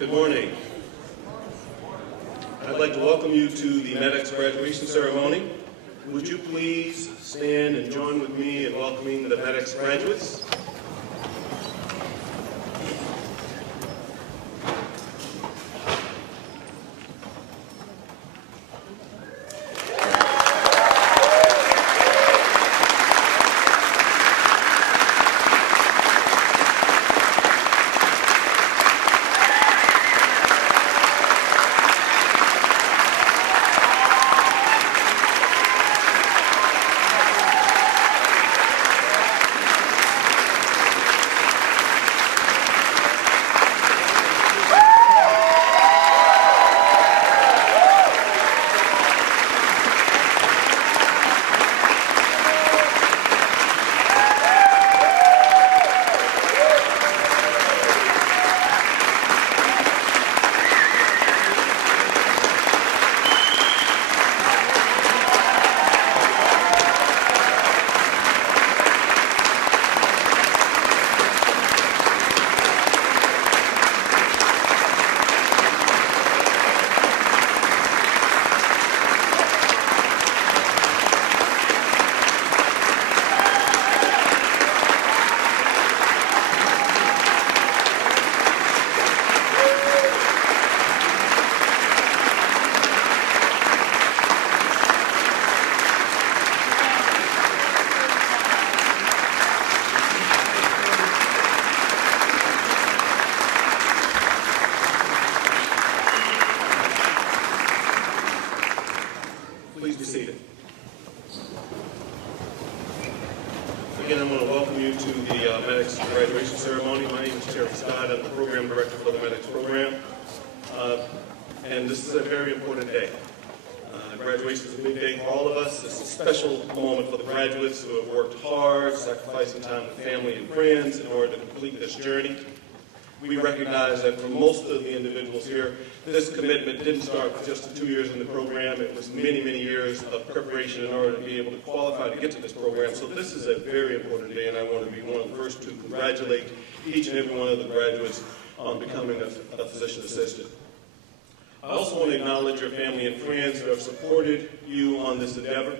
Good morning. I'd like to welcome you to the MEDEX graduation ceremony. Would you please stand and join with me in welcoming the MEDEX graduates? Please be seated. Again, I want to welcome you to the MEDEX graduation ceremony. My name is Terry Scott. I'm the program director for the MEDEX program. And this is a very important day. Graduation is a big day for all of us. It's a special moment for the graduates who have worked hard, sacrificing time with family and friends in order to complete this journey. We recognize that for most of the individuals here, this commitment didn't start with just the 2 years in the program. It was many, many years of preparation in order to be able to qualify to get to this program. So this is a very important day, and I want to be one of the first to congratulate each and every one of the graduates on becoming a physician assistant. I also want to acknowledge your family and friends who have supported you on this endeavor.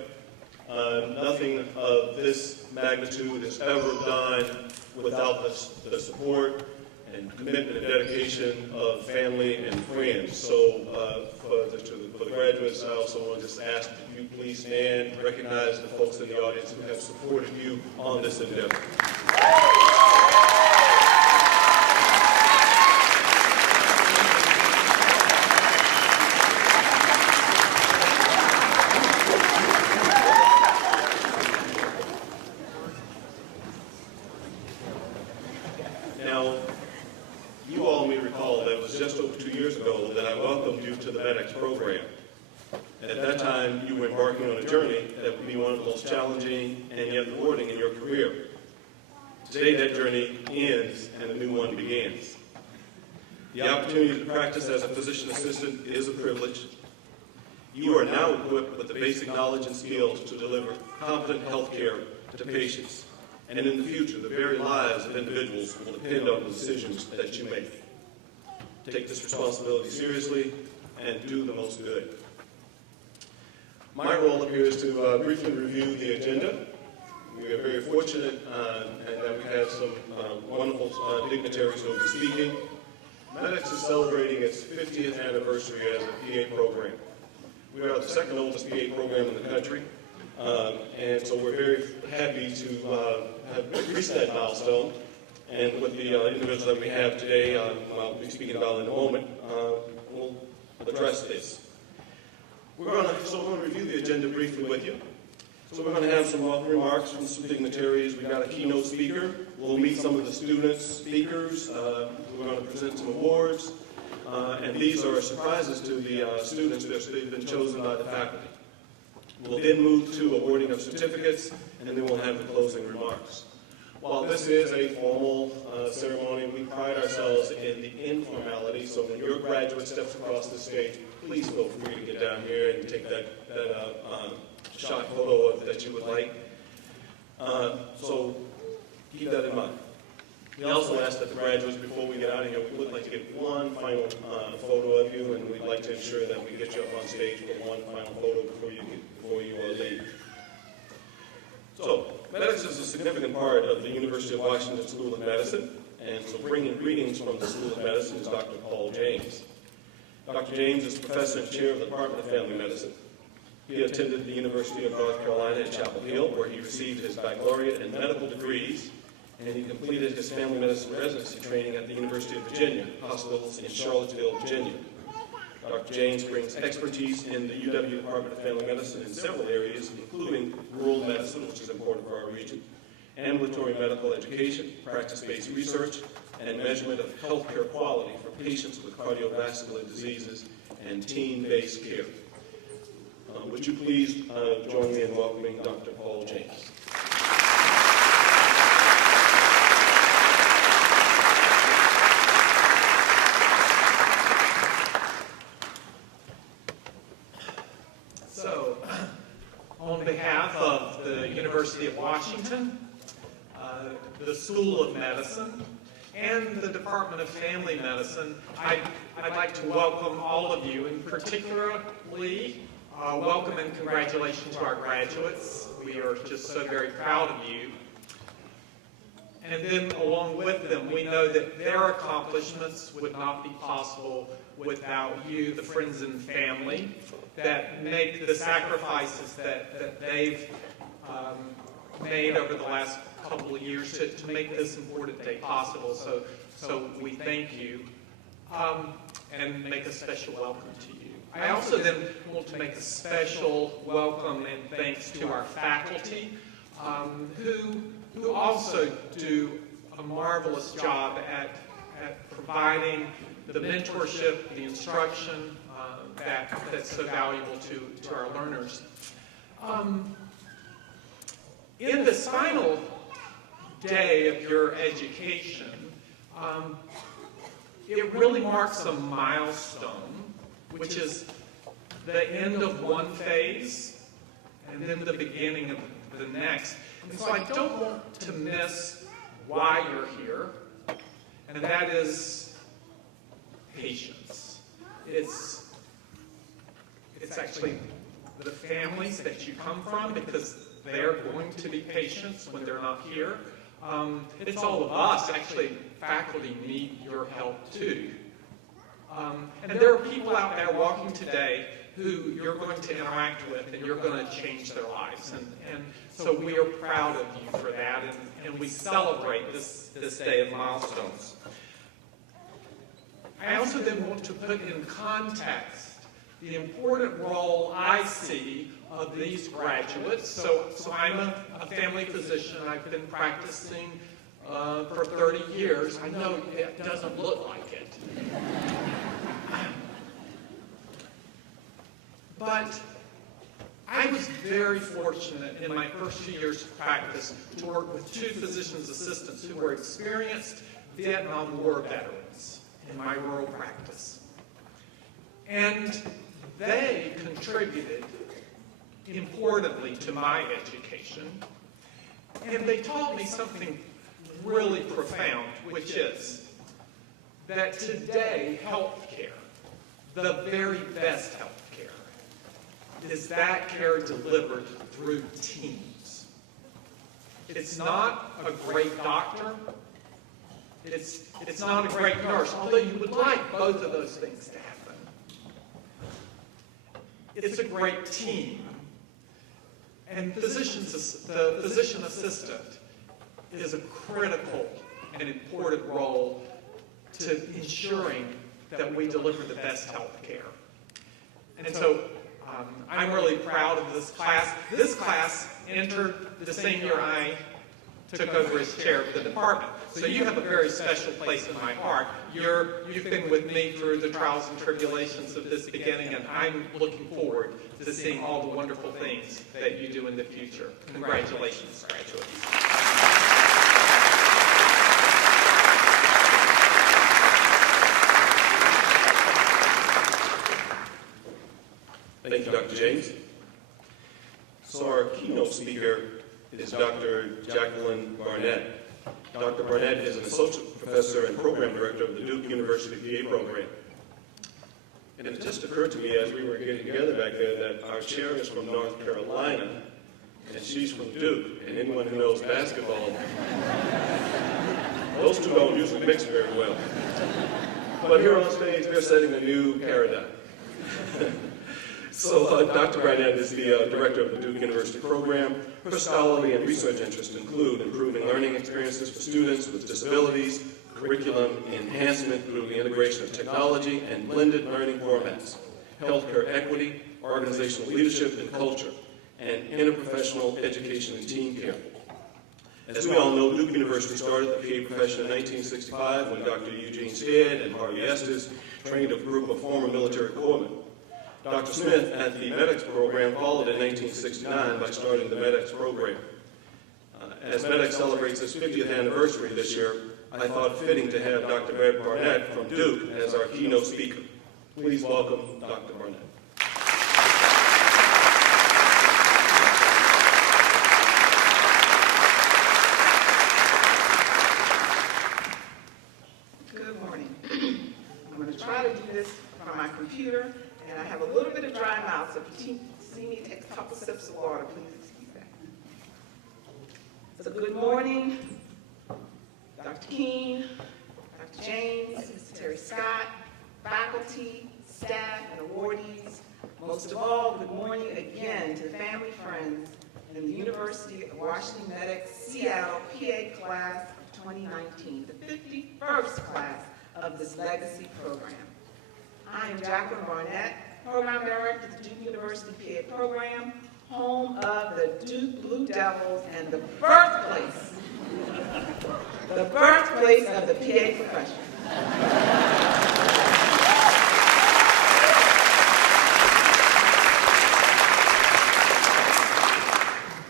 Nothing of this magnitude is ever done without the support and commitment and dedication of family and friends. So for the graduates, I also want to just ask that you please stand and recognize the folks in the audience who have supported you on this endeavor. Now, you all may recall that it was just over 2 years ago that I welcomed you to the MEDEX program. At that time, you were embarking on a journey that would be one of the most challenging and yet rewarding in your career. Today, that journey ends and a new one begins. The opportunity to practice as a physician assistant is a privilege. You are now equipped with the basic knowledge and skills to deliver competent health care to patients. And in the future, the very lives of individuals will depend on the decisions that you make. Take this responsibility seriously and do the most good. My role up here is to briefly review the agenda. We are very fortunate that we have some wonderful dignitaries who will be speaking. MEDEX is celebrating its 50th anniversary as a PA program. We are the second oldest PA program in the country. And so we're very happy to have reached that milestone. And with the individuals that we have today, I'll be speaking about in a moment, we'll address this. We're going to review the agenda briefly with you. So we're going to have some welcome remarks from some dignitaries. We've got a keynote speaker. We'll meet some of the students, speakers. We're going to present some awards. And these are surprises to the students because they've been chosen by the faculty. We'll then move to awarding of certificates, and then we'll have the closing remarks. While this is a formal ceremony, we pride ourselves in the informality, so when your graduate steps across the stage, please feel free to get down here and take that shot photo that you would like. So keep that in mind. We also ask that the graduates, before we get out of here, we would like to get one final photo of you, and we'd like to ensure that we get you up on stage for one final photo before you leave. So, Medics is a significant part of the University of Washington School of Medicine, and so bringing greetings from the School of Medicine is Dr. Paul James. Dr. James is professor and chair of the Department of Family Medicine. He attended the University of North Carolina at Chapel Hill, where he received his baccalaureate and medical degrees, and he completed his family medicine residency training at the University of Virginia, hospitals in Charlottesville, Virginia. Dr. James brings expertise in the UW Department of Family Medicine in several areas, including rural medicine, which is important for our region, ambulatory medical education, practice-based research, and measurement of healthcare quality for patients with cardiovascular diseases and team-based care. Would you please join me in welcoming Dr. Paul James. So, on behalf of the University of Washington, the School of Medicine, and the Department of Family Medicine, I'd like to welcome all of you, and particularly welcome and congratulations to our graduates. We are just so very proud of you. And then along with them, we know that their accomplishments would not be possible without you, the friends and family, that make the sacrifices that they've made over the last couple of years to make this important day possible. So we thank you and make a special welcome to you. I also then want to make a special welcome and thanks to our faculty who also do a marvelous job at providing the mentorship, the instruction that's so valuable to our learners. In this final day of your education, it really marks a milestone, which is the end of one phase and then the beginning of the next. And so I don't want to miss why you're here, and that is patience. It's actually the families that you come from, because they're going to be patients when they're not here. It's all of us, actually, faculty need your help too. And there are people out there walking today who you're going to interact with and you're going to change their lives. And so we are proud of you for that, and we celebrate this day of milestones. I also then want to put in context the important role I see of these graduates. So I'm a family physician. I've been practicing for 30 years. I know it doesn't look like it. But I was very fortunate in my first few years of practice to work with two physician's assistants who were experienced Vietnam War veterans in my rural practice. And they contributed importantly to my education, and they taught me something really profound, which is that today healthcare, the very best healthcare, is that care delivered through teams. It's not a great doctor. It's not a great nurse, although you would like both of those things to happen. It's a great team. And the physician assistant is a critical and important role to ensuring that we deliver the best health care. And so I'm really proud of this class. This class entered the same year I took over as chair of the department. So you have a very special place in my heart. You've been with me through the trials and tribulations of this beginning, and I'm looking forward to seeing all the wonderful things that you do in the future. Congratulations, graduates. Thank you, Dr. James. So our keynote speaker is Dr. Jacqueline Barnett. Dr. Barnett is an associate professor and program director of the Duke University PA program. And it just occurred to me as we were getting together back there that our chair is from North Carolina, and she's from Duke. And anyone who knows basketball, those two don't usually mix very well. But here on stage, they're setting a new paradigm. So Dr. Barnett is the director of the Duke University program. Her scholarly and research interests include improving learning experiences for students with disabilities, curriculum enhancement through the integration of technology and blended learning formats, healthcare equity, organizational leadership and culture, and interprofessional education and team care. As we all know, Duke University started the PA profession in 1965 when Dr. Eugene Stead and Harvey Estes trained a group of former military corpsmen. Dr. Smith at the MEDEX program followed in 1969 by starting the MEDEX program. As MEDEX celebrates its 50th anniversary this year, I thought it fitting to have Dr. Barnett from Duke as our keynote speaker. Please welcome Dr. Barnett. Good morning. I'm going to try to do this from my computer, and I have a little bit of dry mouth, so if you see me take a couple sips of water, please excuse that. So good morning, Dr. Keene, Dr. James, Mr. Terry Scott, faculty, staff, and awardees. Most of all, good morning again to family, friends, in the University of Washington MEDEX Seattle PA class of 2019, the 51st class of this legacy program. I am Jacqueline Barnett, Program Director of the Duke University PA program, home of the Duke Blue Devils and the birthplace of the PA profession.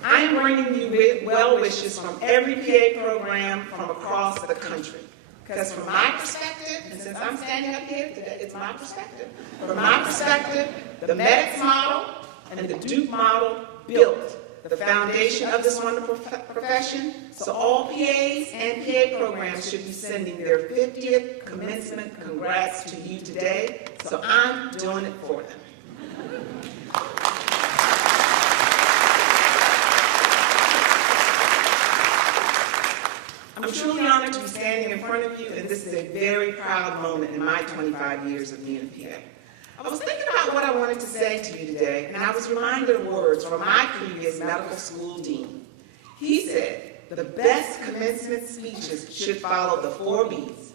I am bringing you well wishes from every PA program from across the country. Because from my perspective, and since I'm standing up here today, it's my perspective. From my perspective, the MEDEX model and the Duke model built the foundation of this wonderful profession, so all PAs and PA programs should be sending their 50th commencement congrats to you today, so I'm doing it for them. I'm truly honored to be standing in front of you, and this is a very proud moment in my 25 years of being a PA. I was thinking about what I wanted to say to you today, and I was reminded of words from my previous medical school dean. He said, the best commencement speeches should follow the 4 B's.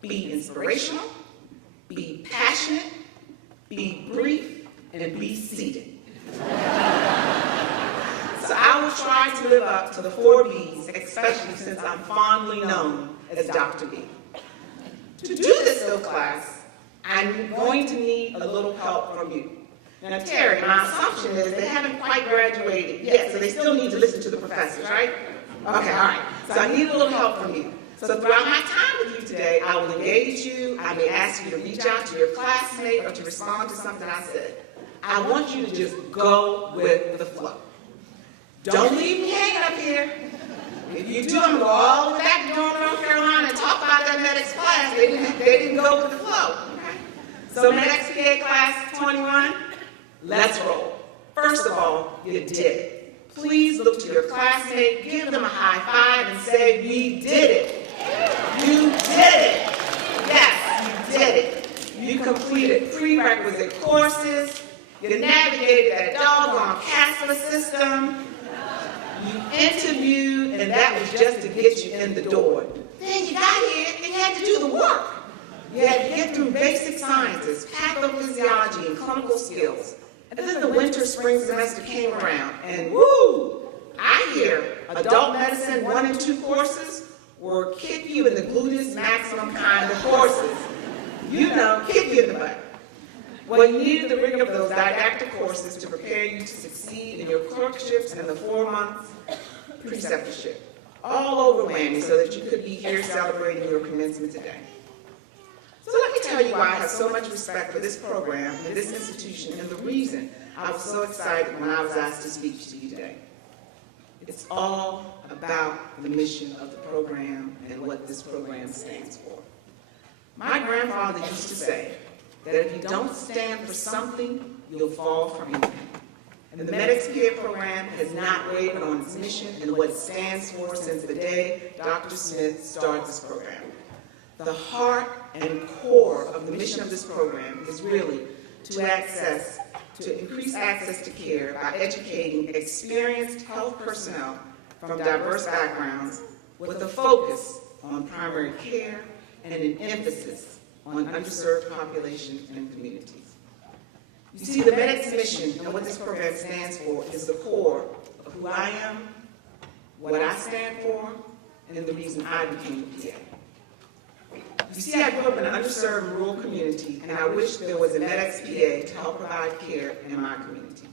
Be inspirational, be passionate, be brief, and be seated. So I will try to live up to the 4 B's, especially since I'm fondly known as Dr. B. To do this, though, class, I'm going to need a little help from you. Now, Terry, my assumption is they haven't quite graduated yet, so they still need to listen to the professors, right? Okay, all right. So I need a little help from you. So throughout my time with you today, I will engage you. I may ask you to reach out to your classmate or to respond to something I said. I want you to just go with the flow. Don't leave me hanging up here. If you do, I'm going to go all the way back to Durham, North Carolina and talk about that MEDEX class. They didn't go with the flow. Okay? So MEDEX PA class 21, let's roll. First of all, you did it. Please look to your classmate, give them a high five, and say, we did it. You did it. Yes, you did it. You completed prerequisite courses. You navigated that doggone CASPA system. You interviewed, and that was just to get you in the door. Then you got here, and you had to do the work. You had to get through basic sciences, pathophysiology, and clinical skills. And then the winter, spring semester came around, and woo! I hear adult medicine 1 and 2 courses were kick you in the gluteus maximum kind of courses. You know, kick you in the butt. Well, you needed the rigor of those didactic courses to prepare you to succeed in your clerkships and the 4 months preceptorship. All over whammy so that you could be here celebrating your commencement today. So let me tell you why I have so much respect for this program and this institution, and the reason I was so excited when I was asked to speak to you today. It's all about the mission of the program and what this program stands for. My grandfather used to say that if you don't stand for something, you'll fall for anything. And the MEDEX PA program has not wavered on its mission and what it stands for since the day Dr. Smith started this program. The heart and core of the mission of this program is really to increase access to care by educating experienced health personnel from diverse backgrounds with a focus on primary care and an emphasis on underserved populations and communities. You see, the MEDEX mission and what this program stands for is the core of who I am, what I stand for, and the reason I became a PA. You see, I grew up in an underserved rural community, and I wish there was a MEDEX PA to help provide care in my community.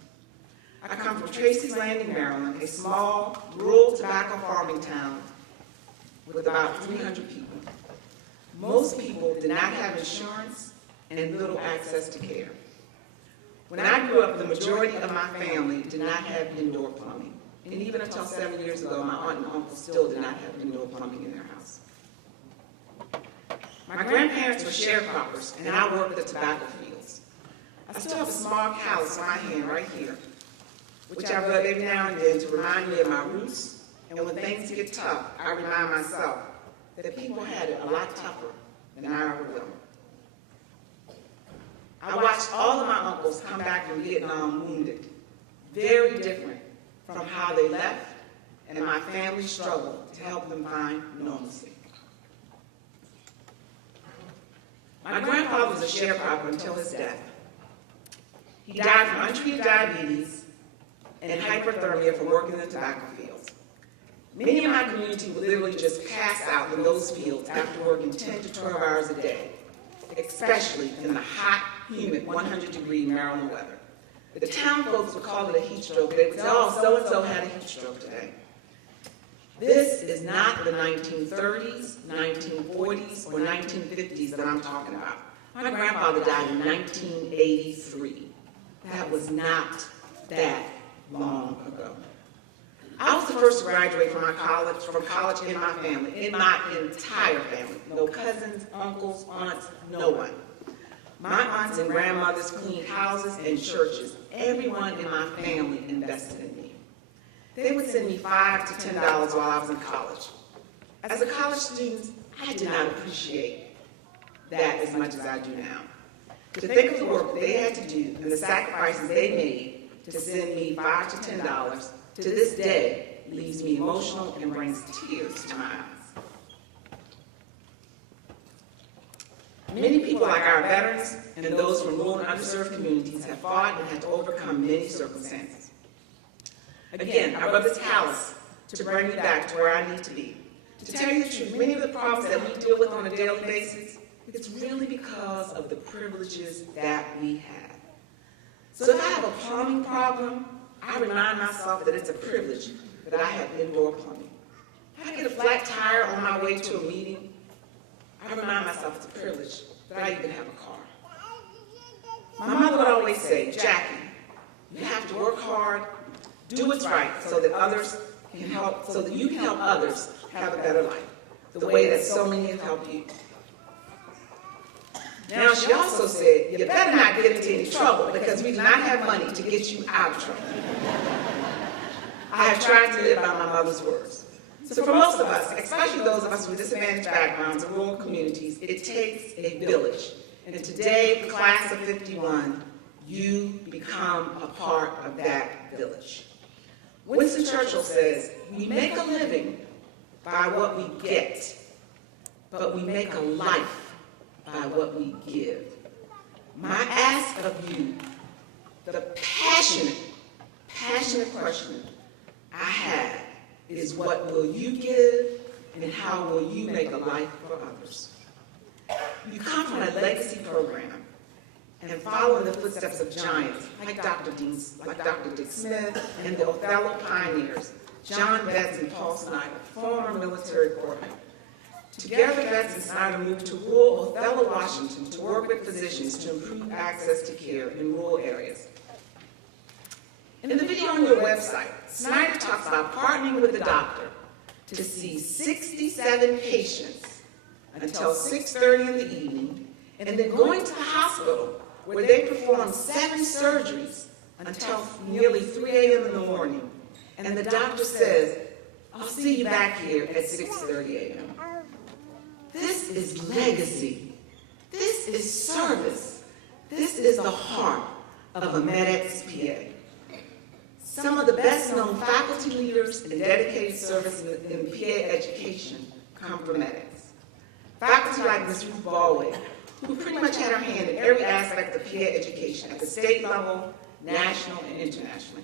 I come from Tracy's Landing, Maryland, a small, rural tobacco farming town with about 300 people. Most people did not have insurance and little access to care. When I grew up, the majority of my family did not have indoor plumbing. And even until 7 years ago, my aunt and uncle still did not have indoor plumbing in their house. My grandparents were sharecroppers, and I worked the tobacco fields. I still have a small callus on my hand right here, which I rub every now and then to remind me of my roots. And when things get tough, I remind myself that people had it a lot tougher than I ever will. I watched all of my uncles come back from Vietnam wounded, very different from how they left, and my family struggled to help them find normalcy. My grandfather was a sharecropper until his death. He died from untreated diabetes and hyperthermia from working in the tobacco fields. Many in my community would literally just pass out in those fields after working 10 to 12 hours a day, especially in the hot, humid 100-degree Maryland weather. The town folks would call it a heat stroke. They would say, oh, so-and-so had a heat stroke today. This is not the 1930s, 1940s, or 1950s that I'm talking about. My grandfather died in 1983. That was not that long ago. I was the first to graduate from college in my family, in my entire family. No cousins, uncles, aunts, no one. My aunts and grandmothers cleaned houses and churches. Everyone in my family invested in me. They would send me $5 to $10 while I was in college. As a college student, I did not appreciate that as much as I do now. To think of the work they had to do and the sacrifices they made to send me $5 to $10 to this day leaves me emotional and brings tears to my eyes. Many people like our veterans and those from rural and underserved communities have fought and had to overcome many circumstances. Again, I rub this callus to bring me back to where I need to be. To tell you the truth, many of the problems that we deal with on a daily basis, it's really because of the privileges that we have. So if I have a plumbing problem, I remind myself that it's a privilege that I have indoor plumbing. If I get a flat tire on my way to a meeting, I remind myself it's a privilege that I even have a car. My mother would always say, Jackie, you have to work hard, do what's right so that others can help, so that you can help others have a better life, the way that so many have helped you. Now, she also said, you better not get into any trouble because we do not have money to get you out of trouble. I have tried to live by my mother's words. So for most of us, especially those of us with disadvantaged backgrounds in rural communities, it takes a village. And today, the class of 51, you become a part of that village. Winston Churchill says, we make a living by what we get, but we make a life by what we give. My ask of you, the passionate question I have is what will you give and how will you make a life for others? You come from a legacy program and follow in the footsteps of giants like Dr. Dick Smith and the Othello pioneers, John Betts and Paul Snyder, former military corpsmen. Together, Betts and Snyder moved to rural Othello, Washington to work with physicians to improve access to care in rural areas. In the video on on your website, Snyder talks about partnering with the doctor to see 67 patients until 6:30 in the evening, and then going to the hospital where they perform 7 surgeries until nearly 3 a.m. in the morning. And the doctor says, I'll see you back here at 6:30 a.m. This is legacy. This is service. This is the heart of a MEDEX PA. Some of the best-known faculty leaders and dedicated service in PA education come from MEDEX. Faculty like Ms. Ruth Baldwin, who pretty much had her hand in every aspect of PA education at the state level, national, and internationally.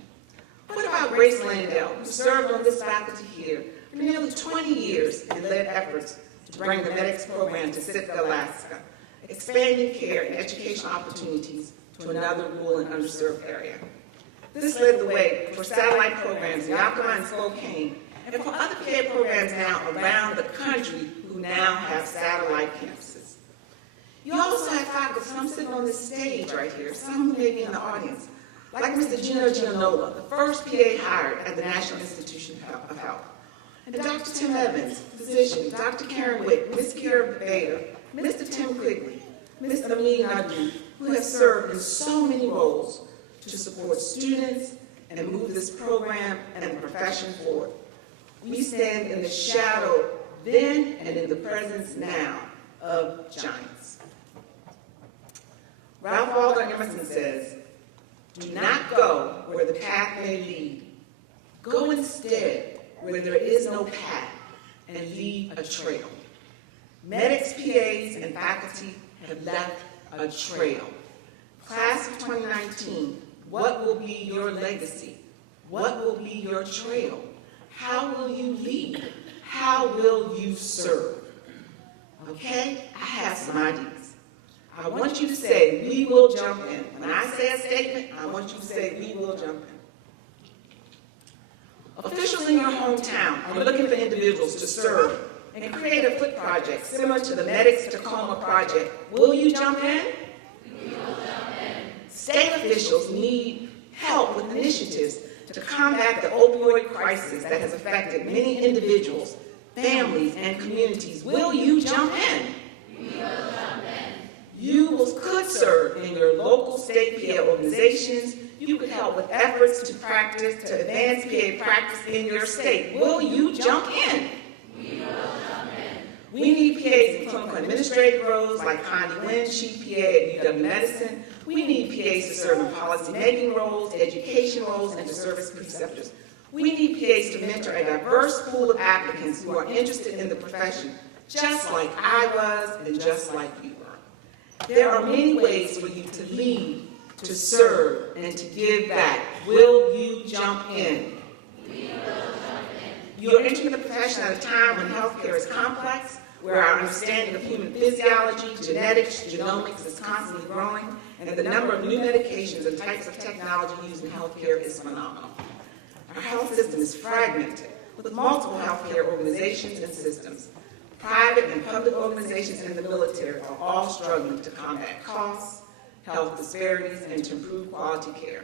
What about Grace Landell, who served on this faculty here for nearly 20 years and led efforts to bring the MEDEX program to Sitka, Alaska, expanding care and educational opportunities to another rural and underserved area. This led the way for satellite programs in Yakima and Spokane, and for other PA programs now around the country who now have satellite campuses. You also have faculty, some sitting on this stage right here, some who may be in the audience, like Mr. Gino Gianola, the first PA hired at the National Institution of Health, and Dr. Tim Evans, physician, Dr. Karen Wick, Ms. Kira Bader, Mr. Tim Quigley, Ms. Amin Nadu, who have served in so many roles to support students and move this program and the profession forward. We stand in the shadow then and in the presence now of giants. Ralph Waldo Emerson says, do not go where the path may lead. Go instead where there is no path and leave a trail. MEDEX PAs and faculty have left a trail. Class of 2019, what will be your legacy? What will be your trail? How will you lead? How will you serve? Okay, I have some ideas. I want you to say, we will jump in. When I say a statement, I want you to say, we will jump in. Officials in your hometown are looking for individuals to serve and create a foot project similar to the MEDEX Tacoma project. Will you jump in? We will jump in. State officials need help with initiatives to combat the opioid crisis that has affected many individuals, families, and communities. Will you jump in? We will jump in. You could serve in your local state PA organizations. You could help with efforts to advance PA practice in your state. Will you jump in? We will jump in. We need PAs in clinical administrative roles like Connie Wynn, Chief PA at UW Medicine. We need PAs to serve in policy-making roles, education roles, and to serve as preceptors. We need PAs to mentor a diverse pool of applicants who are interested in the profession, just like I was and just like you were. There are many ways for you to lead, to serve, and to give back. Will you jump in? We will jump in. You are entering the profession at a time when healthcare is complex, where our understanding of human physiology, genetics, genomics is constantly growing, and the number of new medications and types of technology used in healthcare is phenomenal. Our health system is fragmented, with multiple healthcare organizations and systems. Private and public organizations and the military are all struggling to combat costs, health disparities, and to improve quality care.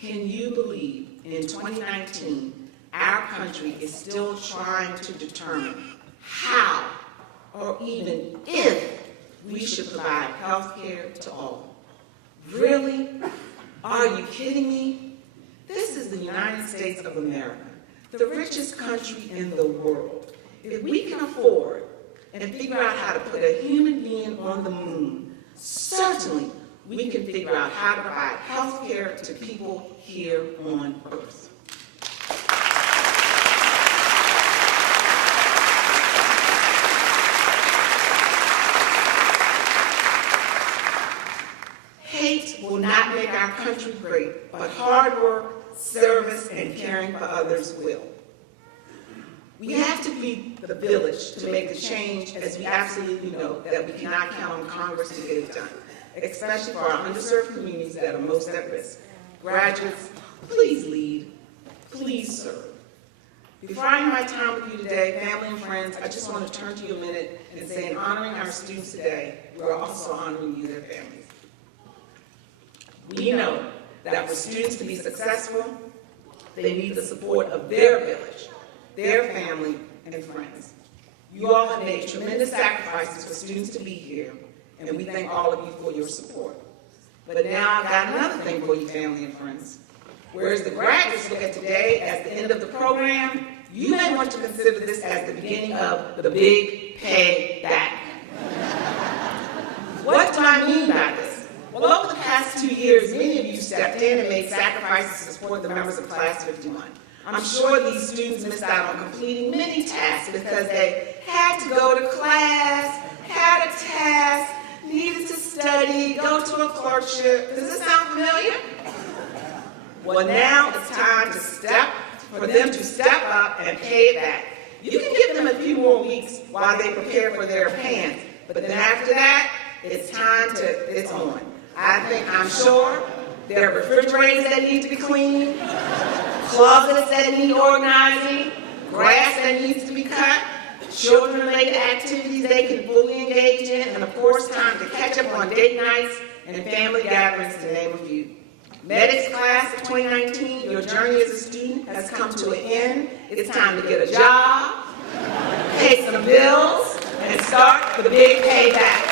Can you believe in 2019, our country is still trying to determine how or even if we should provide health care to all? Really? Are you kidding me? This is the United States of America, the richest country in the world. If we can afford and figure out how to put a human being on the moon, certainly we can figure out how to provide health care to people here on Earth. Hate will not make our country great, but hard work, service, and caring for others will. We have to be the village to make the change, as we absolutely know that we cannot count on Congress to get it done, especially for our underserved communities that are most at risk. Graduates, please lead, please serve. Before I end my time with you today, family and friends, I just want to turn to you a minute and say in honoring our students today, we're also honoring you, their families. We know that for students to be successful, they need the support of their village, their family, and friends. You all have made tremendous sacrifices for students to be here, and we thank all of you for your support. But now I've got another thing for you, family and friends. Whereas the graduates look at today as the end of the program, you may want to consider this as the beginning of the big pay back. What do I mean by this? Well, over the past 2 years, many of you stepped in and made sacrifices to support the members of Class 51. I'm sure these students missed out on completing many tasks because they had to go to class, had a task, needed to study, go to a clerkship. Does this sound familiar? Well, now it's time for them to step up and pay it back. You can give them a few more weeks while they prepare for their pants, but then after that, it's on. I'm sure there are refrigerators that need to be cleaned, closets that need organizing, grass that needs to be cut, children-related activities they can fully engage in, and of course, time to catch up on date nights and family gatherings, to name a few. Medics class of 2019, your journey as a student has come to an end. It's time to get a job, pay some bills, and start the big payback.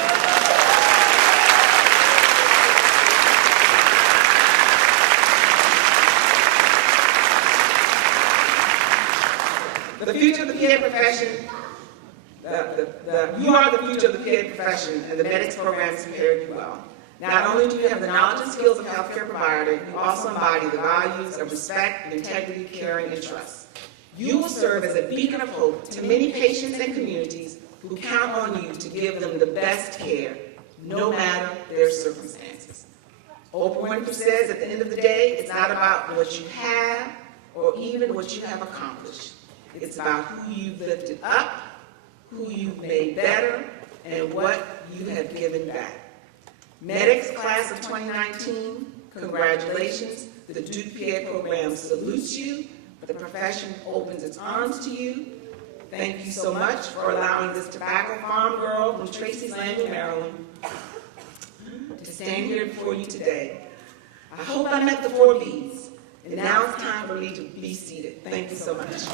The future of the PA profession, you are the future of the PA profession, and the medics program has prepared you well. Not only do you have the knowledge and skills of a healthcare provider, you also embody the values of respect, integrity, caring, and trust. You will serve as a beacon of hope to many patients and communities who count on you to give them the best care, no matter their circumstances. Oprah Winfrey says at the end of the day, it's not about what you have or even what you have accomplished. It's about who you've lifted up, who you've made better, and what you have given back. Medics class of 2019, congratulations. The Duke PA program salutes you. The profession opens its arms to you. Thank you so much for allowing this tobacco farm girl from Tracy's Landing, Maryland, to stand here before you today. I hope I met the 4 Bs. And now it's time for me to be seated. Thank you so much.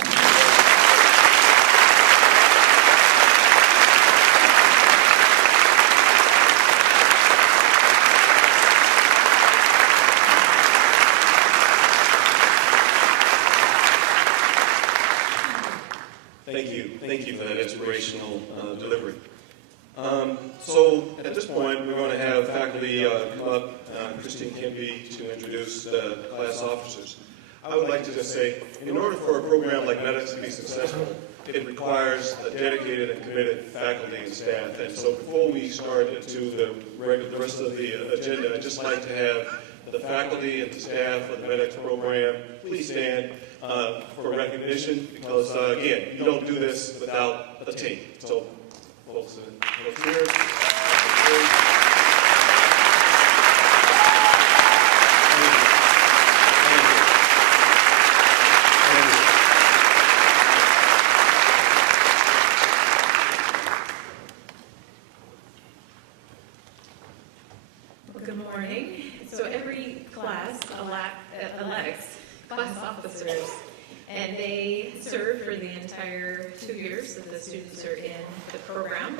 Thank you for that inspirational delivery. So at this point, we're going to have faculty come up, Christine Kimby, to introduce the class officers. I would like to just say, in order for a program like Medics to be successful, it requires a dedicated and committed faculty and staff. And so before we start into the rest of the agenda, I'd just like to have the faculty and the staff of the Medics program please stand for recognition, because again, you don't do this without a team. So folks here. Good morning. So every class elects class officers, and they serve for the entire 2 years that the students are in the program.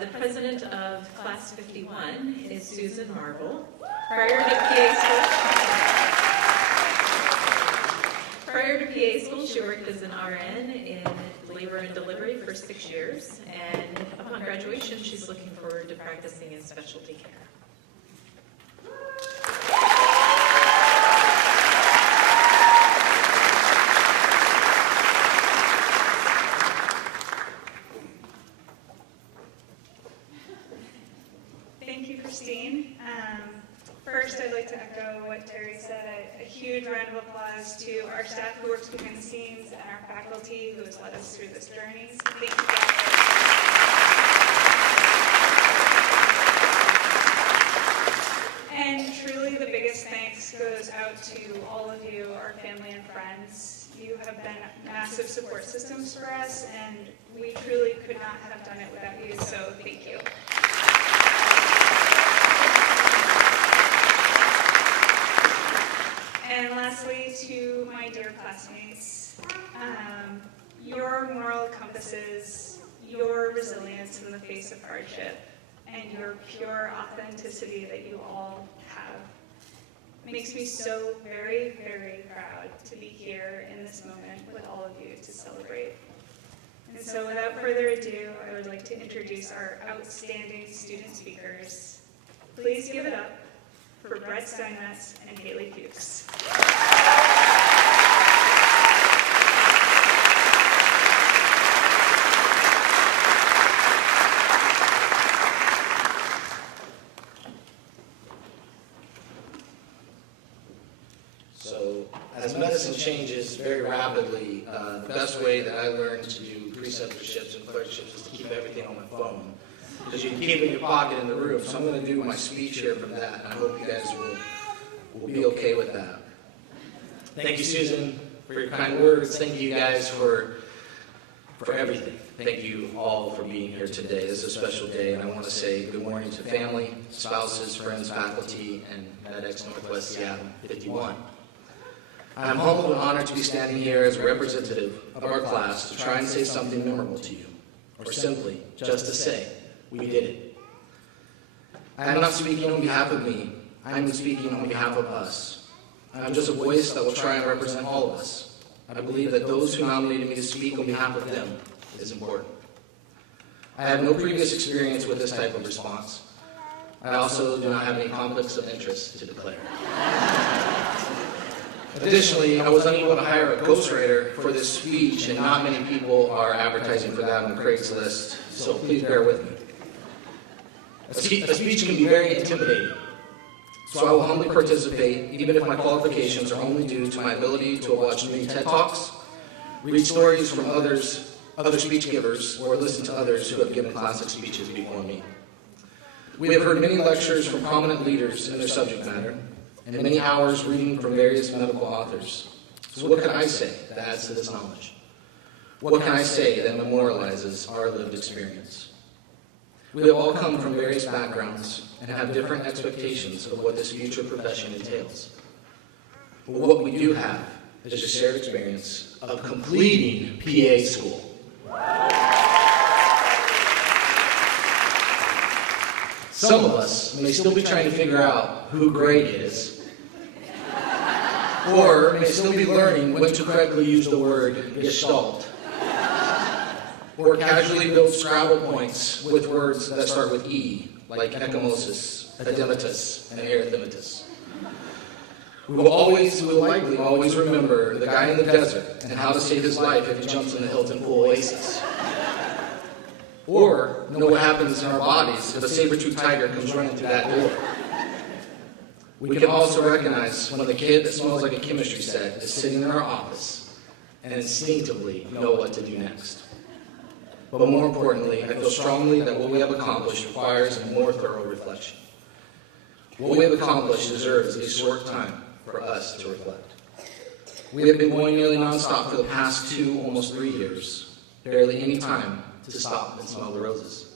The president of Class 51 is Susan Marble. Prior to PA school, she worked as an RN in labor and delivery for 6 years, and upon graduation, she's looking forward to practicing in specialty care. Thank you, Christine. First, I'd like to echo what Terry said. A huge round of applause to our staff who works behind the scenes and our faculty who has led us through this journey. So thank you guys. And truly, the biggest thanks goes out to all of you, our family and friends. You have been massive support systems for us, and we truly could not have done it without you, so thank you. lastly, to my dear classmates, your moral compasses, your resilience in the face of hardship, and your pure authenticity that you all have makes me so very, very proud to be here in this moment with all of you to celebrate. And so without further ado, I would like to introduce our outstanding student speakers. Please give it up for Brett Steinmetz and Haley Fuchs. So, as medicine changes very rapidly, the best way that I learned to do preceptorships and clerkships is to keep everything on my phone. Because you can keep it in your pocket in the room. So I'm going to do my speech here from that, and I hope you guys will be okay with that. Thank you, Susan, for your kind words. Thank you guys for everything. Thank you all for being here today. This is a special day, and I want to say good morning to family, spouses, friends, faculty, and MedX Northwest Seattle 51. I am humbled and honored to be standing here as a representative of our class to try and say something memorable to you, or simply just to say, we did it. I am not speaking on behalf of me, I am speaking on behalf of us. I am just a voice that will try and represent all of us. I believe that those who nominated me to speak on behalf of them is important. I have no previous experience with this type of response. I also do not have any conflicts of interest to declare. Additionally, I was unable to hire a ghostwriter for this speech, and not many people are advertising for that on Craigslist, so please bear with me. A speech can be very intimidating, so I will humbly participate, even if my qualifications are only due to my ability to watch many TED Talks, read stories from other speech givers, or listen to others who have given classic speeches before me. We have heard many lectures from prominent leaders in their subject matter, and many hours reading from various medical authors. So what can I say that adds to this knowledge? What can I say that memorializes our lived experience? We have all come from various backgrounds and have different expectations of what this future profession entails. But what we do have is a shared experience of completing PA school. Some of us may still be trying to figure out who Greg is, or may still be learning when to correctly use the word gestalt, or casually build Scrabble points with words that start with E, like ecchymosis, edematous, and erythematous. We will likely always remember the guy in the desert and how to save his life if he jumps in the Hilton Pool Oasis. Or know what happens in our bodies if a saber-toothed tiger comes running through that door. We can also recognize when the kid that smells like a chemistry set is sitting in our office and instinctively know what to do next. But more importantly, I feel strongly that what we have accomplished requires a more thorough reflection. What we have accomplished deserves a short time for us to reflect. We have been going nearly nonstop for the past 2, almost 3 years, barely any time to stop and smell the roses,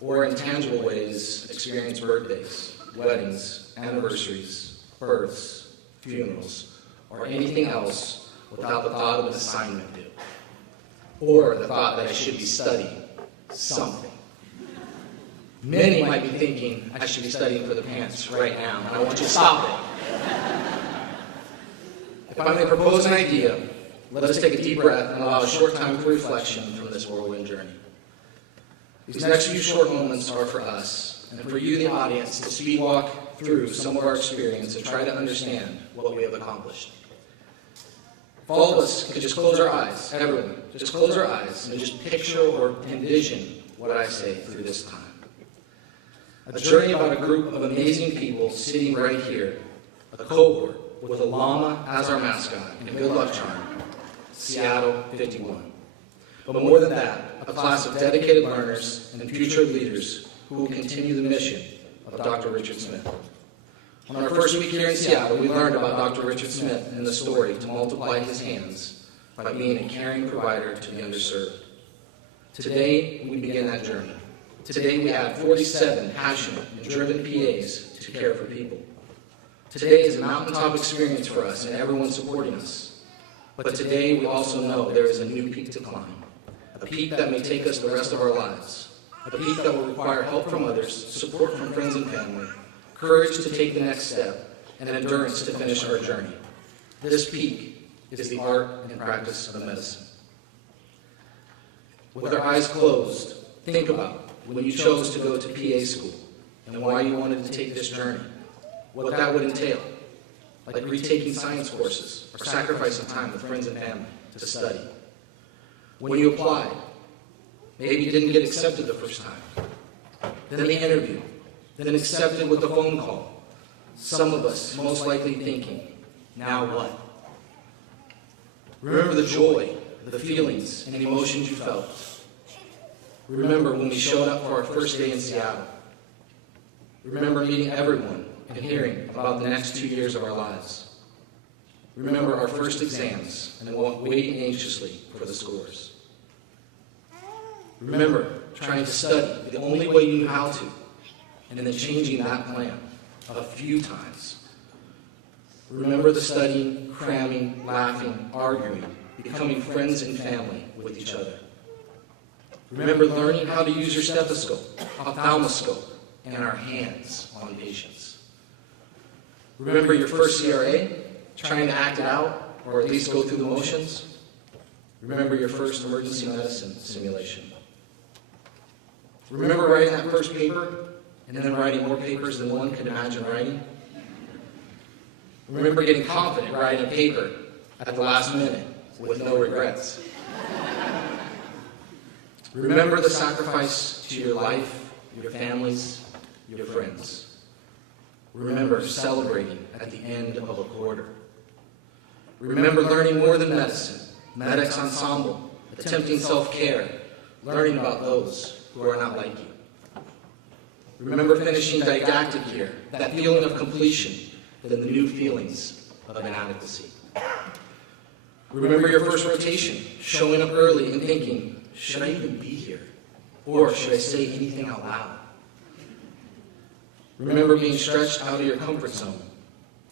or in tangible ways experience birthdays, weddings, anniversaries, births, funerals, or anything else without the thought of an assignment due, or the thought that I should be studying something. Many might be thinking I should be studying for the pants right now, and I want you to stop it. If I may propose an idea, let us take a deep breath and allow a short time for reflection from this whirlwind journey. These next few short moments are for us, and for you, the audience, to speed walk through some of our experience and try to understand what we have accomplished. If all of us could just close our eyes, everyone, just close our eyes and just picture or envision what I say through this time. A journey about a group of amazing people sitting right here, a cohort with a llama as our mascot and a good luck charm, Seattle 51. But more than that, a class of dedicated learners and future leaders who will continue the mission of Dr. Richard Smith. On our first week here in Seattle, we learned about Dr. Richard Smith and the story to multiply his hands by being a caring provider to the underserved. Today, we begin that journey. Today, we have 47 passionate and driven PAs to care for people. Today is a mountaintop experience for us and everyone supporting us. But today we also know there is a new peak to climb, a peak that may take us the rest of our lives, a peak that will require help from others, support from friends and family, courage to take the next step, and endurance to finish our journey. This peak is the art and practice of medicine. With our eyes closed, think about when you chose to go to PA school and why you wanted to take this journey, what that would entail, like retaking science courses or sacrificing time with friends and family to study. When you applied, maybe you didn't get accepted the first time, then the interview, then accepted with a phone call. Some of us most likely thinking, now what? Remember the joy, the feelings, and emotions you felt. Remember when we showed up for our first day in Seattle. Remember meeting everyone and hearing about the next 2 years of our lives. Remember our first exams and waiting anxiously for the scores. Remember trying to study the only way you knew how to, and then changing that plan a few times. Remember the studying, cramming, laughing, arguing, becoming friends and family with each other. Remember learning how to use your stethoscope, ophthalmoscope, and our hands on patients. Remember your first CRA, trying to act it out, or at least go through the motions. Remember your first emergency medicine simulation. Remember writing that first paper, and then writing more papers than one could imagine writing. Remember getting confident writing a paper at the last minute with no regrets. Remember the sacrifice to your life, your families, your friends. Remember celebrating at the end of a quarter. Remember learning more than medicine, medics ensemble, attempting self-care, learning about those who are not like you. Remember finishing didactic year, that feeling of completion, then the new feelings of inadequacy. Remember your first rotation, showing up early and thinking, should I even be here? Or should I say anything out loud? Remember being stretched out of your comfort zone.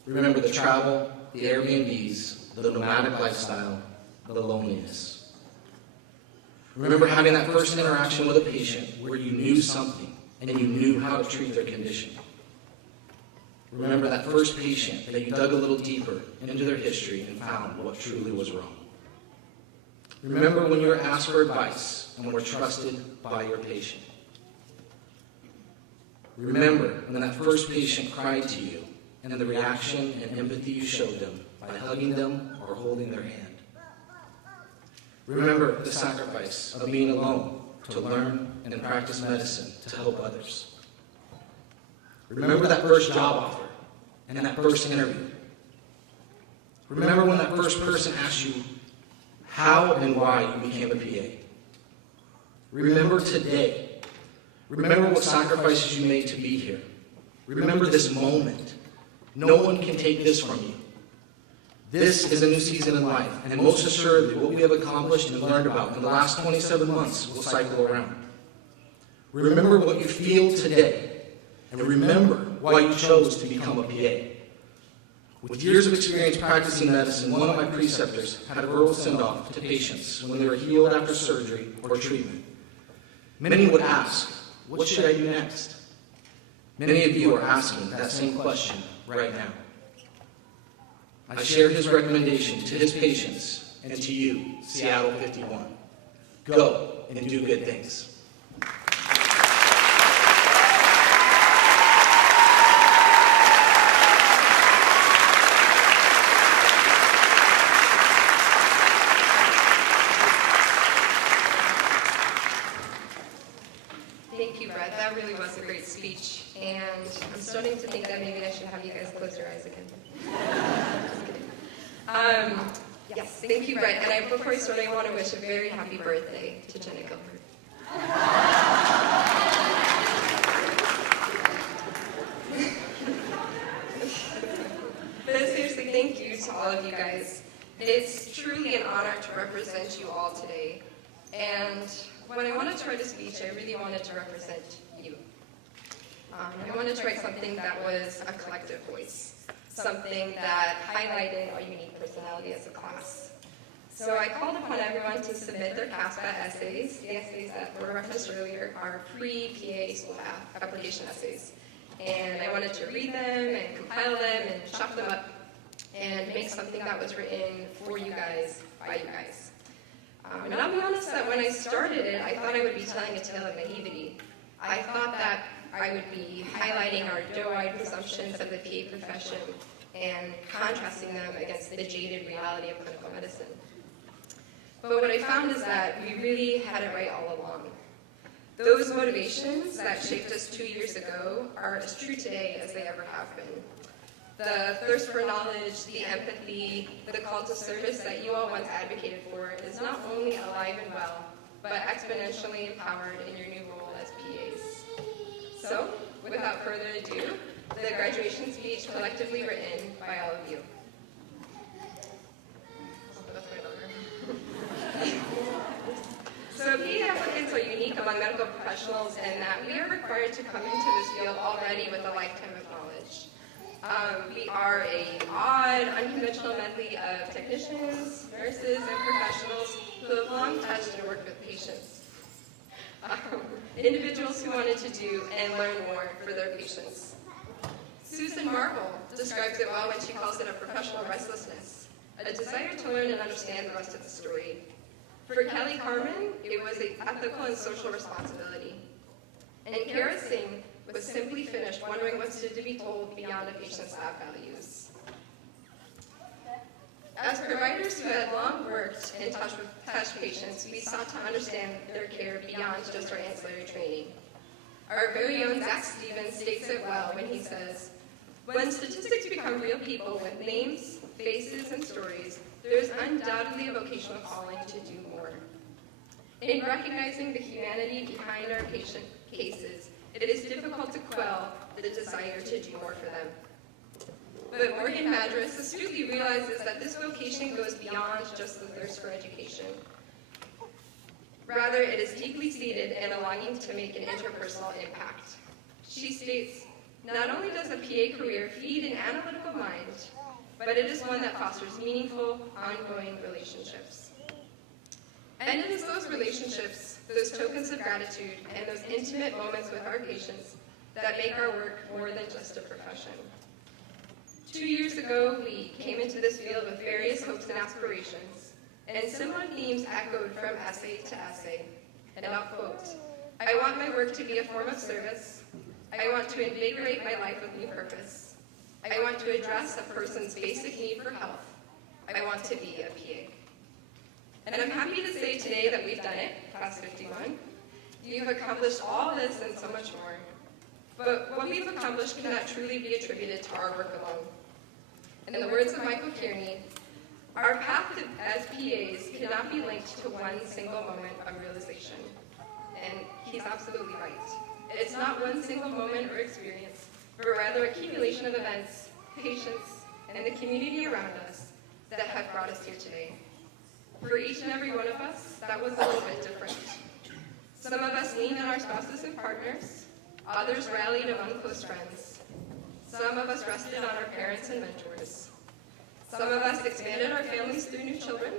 Remember the travel, the Airbnbs, the nomadic lifestyle, the loneliness. Remember having that first interaction with a patient where you knew something and you knew how to treat their condition. Remember that first patient that you dug a little deeper into their history and found what truly was wrong. Remember when you were asked for advice and were trusted by your patient. Remember when that first patient cried to you and the reaction and empathy you showed them by hugging them or holding their hand. Remember the sacrifice of being alone to learn and practice medicine to help others. Remember that first job offer and that first interview. Remember when that first person asked you how and why you became a PA. Remember today. Remember what sacrifices you made to be here. Remember this moment. No one can take this from you. This is a new season in life, and most assuredly, what we have accomplished and learned about in the last 27 months will cycle around. Remember what you feel today, and remember why you chose to become a PA. With years of experience practicing medicine, one of my preceptors had a verbal send-off to patients when they were healed after surgery or treatment. Many would ask, what should I do next? Many of you are asking that same question right now. I share his recommendation to his patients and to you, Seattle 51. Go and do good things. Thank you, Brett. That really was a great speech. And I'm starting to think that maybe I should have you guys close your eyes again. Just kidding. Yes, thank you, Brett. And before I start, I want to wish a very happy birthday to Jenna Gilbert. But seriously, thank you to all of you guys. It's truly an honor to represent you all today. And when I wanted to write a speech, I really wanted to represent you. I wanted to write something that was a collective voice. something that highlighted our unique personality as a class. So I called upon everyone to submit their CASPA essays. The essays that were referenced earlier are pre-PA school application essays. And I wanted to read them and compile them and chop them up and make something that was written for you guys, by you guys. And I'll be honest that when I started it, I thought I would be telling a tale of naivety. I thought that I would be highlighting our doe-eyed presumptions of the PA profession and contrasting them against the jaded reality of clinical medicine. But what I found is that we really had it right all along. Those motivations that shaped us 2 years ago are as true today as they ever have been. The thirst for knowledge, the empathy, the call to service that you all once advocated for is not only alive and well, but exponentially empowered in your new role as PAs. So, without further ado, the graduation speech collectively written by all of you. So PA applicants are unique among medical professionals in that we are required to come into this field already with a lifetime of knowledge. We are an odd, unconventional medley of technicians, nurses, and professionals who have long touched and worked with patients. Individuals who wanted to do and learn more for their patients. Susan Marvel describes it well when she calls it a professional restlessness, a desire to learn and understand the rest of the story. For Kelly Carmen, it was an ethical and social responsibility. And Kara Singh was simply finished wondering what stood to be told beyond a patient's lab values. As providers who had long worked in touch with patients, we sought to understand their care beyond just our ancillary training. Our very own Zach Stevens states it well when he says, "When statistics become real people with names, faces, and stories, there is undoubtedly a vocational calling to do more." In recognizing the humanity behind our patient cases, it is difficult to quell the desire to do more for them. But Morgan Madras astutely realizes that this vocation goes beyond just the thirst for education. Rather, it is deeply seated in a longing to make an interpersonal impact. She states, "Not only does a PA career feed an analytical mind, but it is one that fosters meaningful, ongoing relationships." And it is those relationships, those tokens of gratitude, and those intimate moments with our patients that make our work more than just a profession. 2 years ago, we came into this field with various hopes and aspirations, and similar themes echoed from essay to essay. And I'll quote, "I want my work to be a form of service. I want to invigorate my life with new purpose. I want to address a person's basic need for health. I want to be a PA." And I'm happy to say today that we've done it, Class 51. You've accomplished all this and so much more. But what we've accomplished cannot truly be attributed to our work alone. In the words of Michael Kearney, our path as PAs cannot be linked to one single moment of realization. And he's absolutely right. It's not one single moment or experience, but rather accumulation of events, patients, and the community around us that have brought us here today. For each and every one of us, that was a little bit different. Some of us leaned on our spouses and partners, others rallied among close friends. Some of us rested on our parents and mentors. Some of us expanded our families through new children,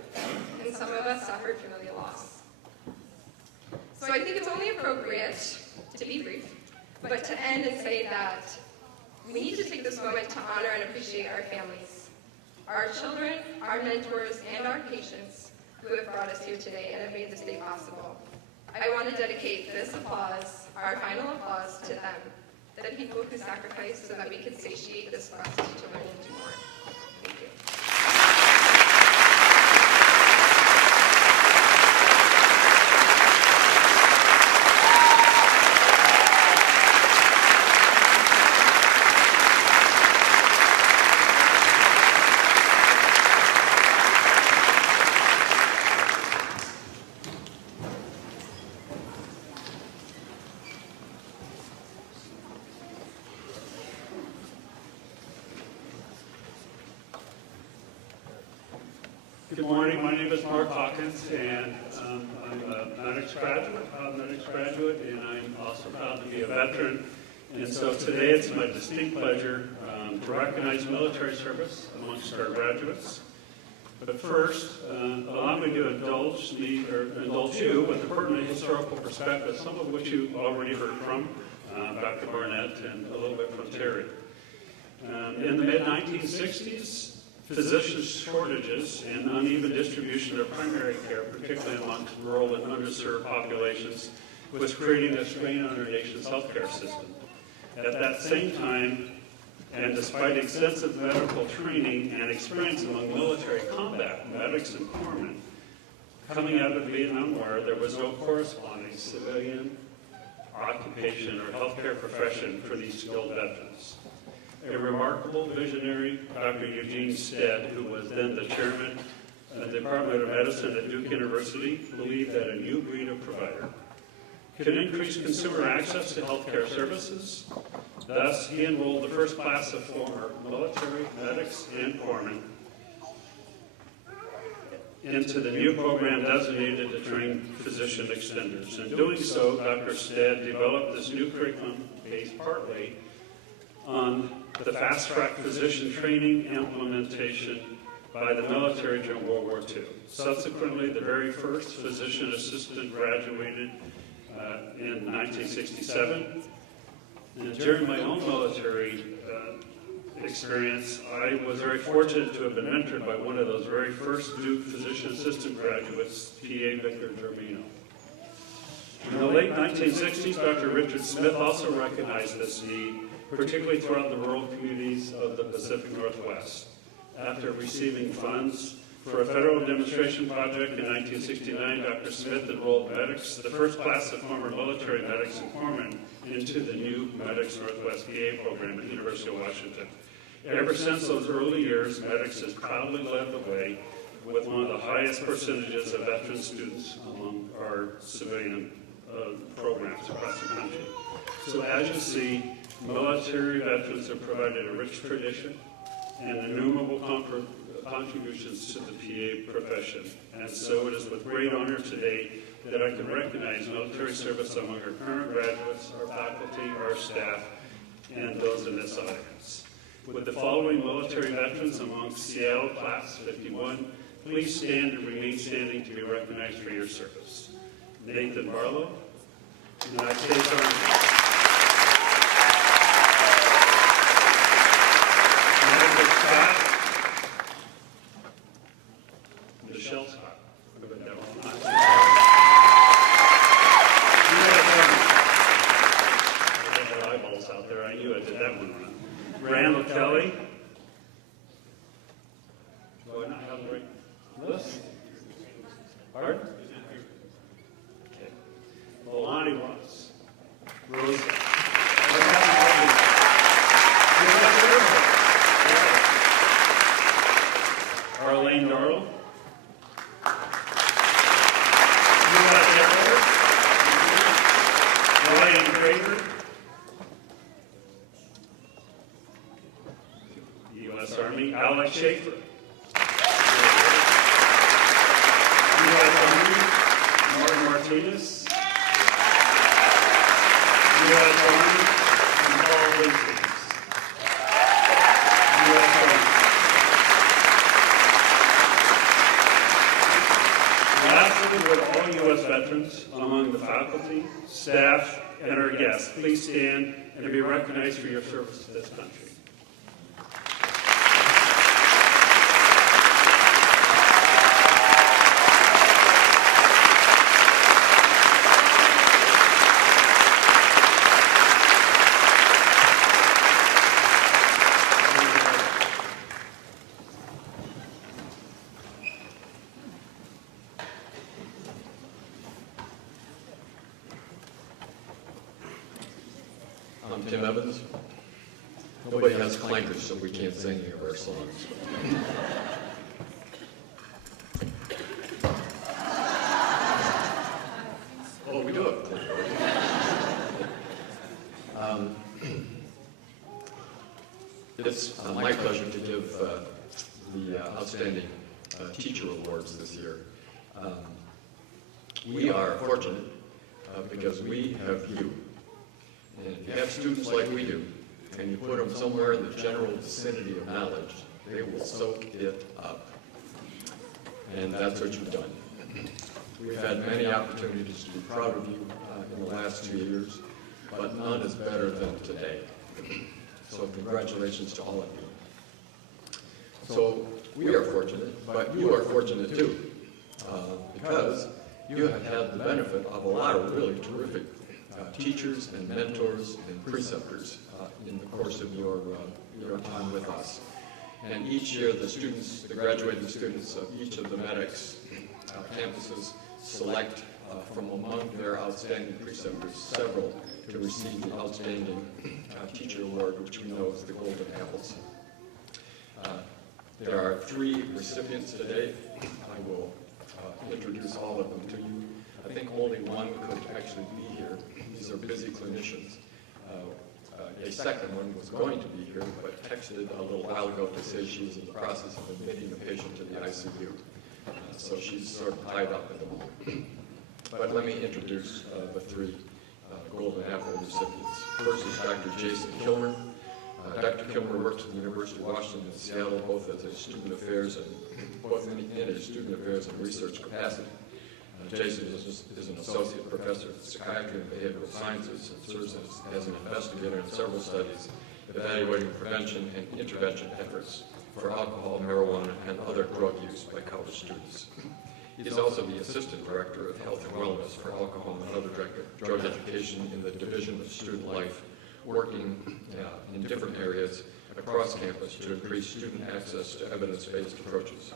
and some of us suffered familial loss. So I think it's only appropriate, to be brief, but to end and say that we need to take this moment to honor and appreciate our families, our children, our mentors, and our patients who have brought us here today and have made this day possible. I want to dedicate this applause, our final applause, to them, the people who sacrificed so that we could satiate this quest to learn and do more. Thank you. Good morning. My name is Mark Hawkins, and I'm a medics graduate, and I'm also proud to be a veteran. And so today it's my distinct pleasure to recognize military service amongst our graduates. But first, allow me to indulge you with the pertinent historical perspective, some of which you already heard from Dr. Barnett and a little bit from Terry. In the mid-1960s, physician shortages and uneven distribution of primary care, particularly amongst rural and underserved populations, was creating a strain on our nation's healthcare system. At that same time, and despite extensive medical training and experience among military combat medics and corpsmen, coming out of the Vietnam War, there was no corresponding civilian occupation or healthcare profession for these skilled veterans. A remarkable visionary, Dr. Eugene Stead, who was then the chairman of the Department of Medicine at Duke University, believed that a new breed of provider could increase consumer access to healthcare services. Thus, he enrolled the first class of former military medics and corpsmen into the new program designated to train physician extenders. In doing so, Dr. Stead developed this new curriculum based partly on the fast-track physician training implementation by the military during World War II. Subsequently, the very first physician assistant graduated in 1967. And during my own military experience, I was very fortunate to have been mentored by one of those very first Duke physician assistant graduates, P.A. Victor Germino. In the late 1960s, Dr. Richard Smith also recognized this need, particularly throughout the rural communities of the Pacific Northwest. After receiving funds for a federal demonstration project in 1969, Dr. Smith enrolled medics, the first class of former military medics and corpsmen, into the new Medics Northwest PA program at the University of Washington. Ever since those early years, Medics has proudly led the way with one of the highest percentages of veteran students among our civilian programs across the country. So as you see, military veterans have provided a rich tradition and innumerable contributions to the PA profession. And so it is with great honor today that I can recognize military service among our current graduates, our faculty, our staff, and those in this audience. With the following military veterans among Seattle Class 51, please stand and remain standing to be recognized for your service. Nathan Barlow, United States Army. Michael Scott, Michelle Scott. I had eyeballs out there. I knew I did that one wrong. Randall Kelly. Do I not have the right list? Pardon? Okay. Lonnie Ross. Rosa. Arlene Darrell. Ryan Craver. U.S. Army. Alex Schaefer. U.S. Army. Martin Martinez. U.S. Army. And Paul Hastings. U.S. Army. Lastly, would all U.S. veterans among the faculty, staff, and our guests please stand and be recognized for your service to this country. I'm Tim Evans. Nobody has clankers, so we can't sing any of our songs. Oh, we do it. It's my pleasure to give the Outstanding Teacher Awards this year. We are fortunate because we have you. And if you have students like we do, and you put them somewhere in the general vicinity of knowledge, they will soak it up. And that's what you've done. We've had many opportunities to be proud of you in the last 2 years, but none is better than today. So congratulations to all of you. So we are fortunate, but you are fortunate too, because you have had the benefit of a lot of really terrific teachers and mentors and preceptors in the course of your time with us. And each year the graduating students of each of the MEDEX campuses select from among their outstanding preceptors several to receive the Outstanding Teacher Award, which we know is the Golden Apples. There are 3 recipients today. I will introduce all of them to you. I think only one could actually be here. These are busy clinicians. A second one was going to be here, but texted a little while ago to say she was in the process of admitting a patient to the ICU. So she's sort of tied up at the moment. But let me introduce the 3 Golden Apple recipients. First is Dr. Jason Kilmer. Dr. Kilmer works at the University of Washington in Seattle, both as a student affairs and research capacity. Jason is an associate professor of psychiatry and behavioral sciences and serves as an investigator in several studies evaluating prevention and intervention efforts for alcohol, marijuana, and other drug use by college students. He is also the assistant director of health and wellness for alcohol and other drug education in the Division of Student Life, working in different areas across campus to increase student access to evidence-based approaches.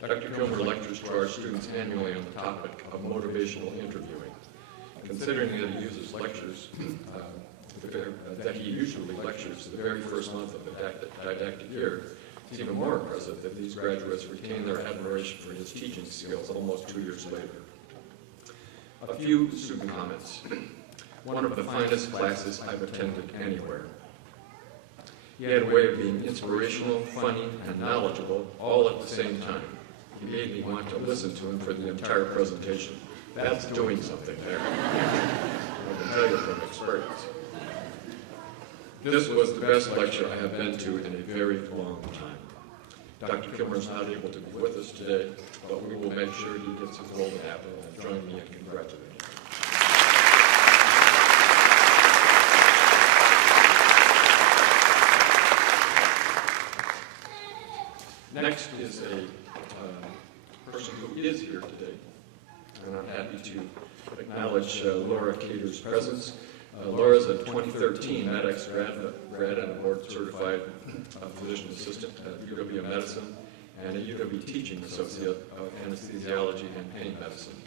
Dr. Kilmer lectures to our students annually on the topic of motivational interviewing. Considering that he uses lectures, that he usually lectures the very first month of the didactic year, it's even more impressive that these graduates retain their admiration for his teaching skills almost 2 years later. A few student comments. One of the finest classes I've attended anywhere. He had a way of being inspirational, funny, and knowledgeable all at the same time. He made me want to listen to him for the entire presentation. That's doing something there. I can tell you from experience. This was the best lecture I have been to in a very long time. Dr. Kilmer is not able to be with us today, but we will make sure he gets his golden apple and join me in congratulating him. Next is a person who is here today, and I'm happy to acknowledge Laura Cater's presence. Laura is a 2013 MEDEX grad and a board-certified physician assistant at UW Medicine and a UW teaching associate of anesthesiology and pain medicine.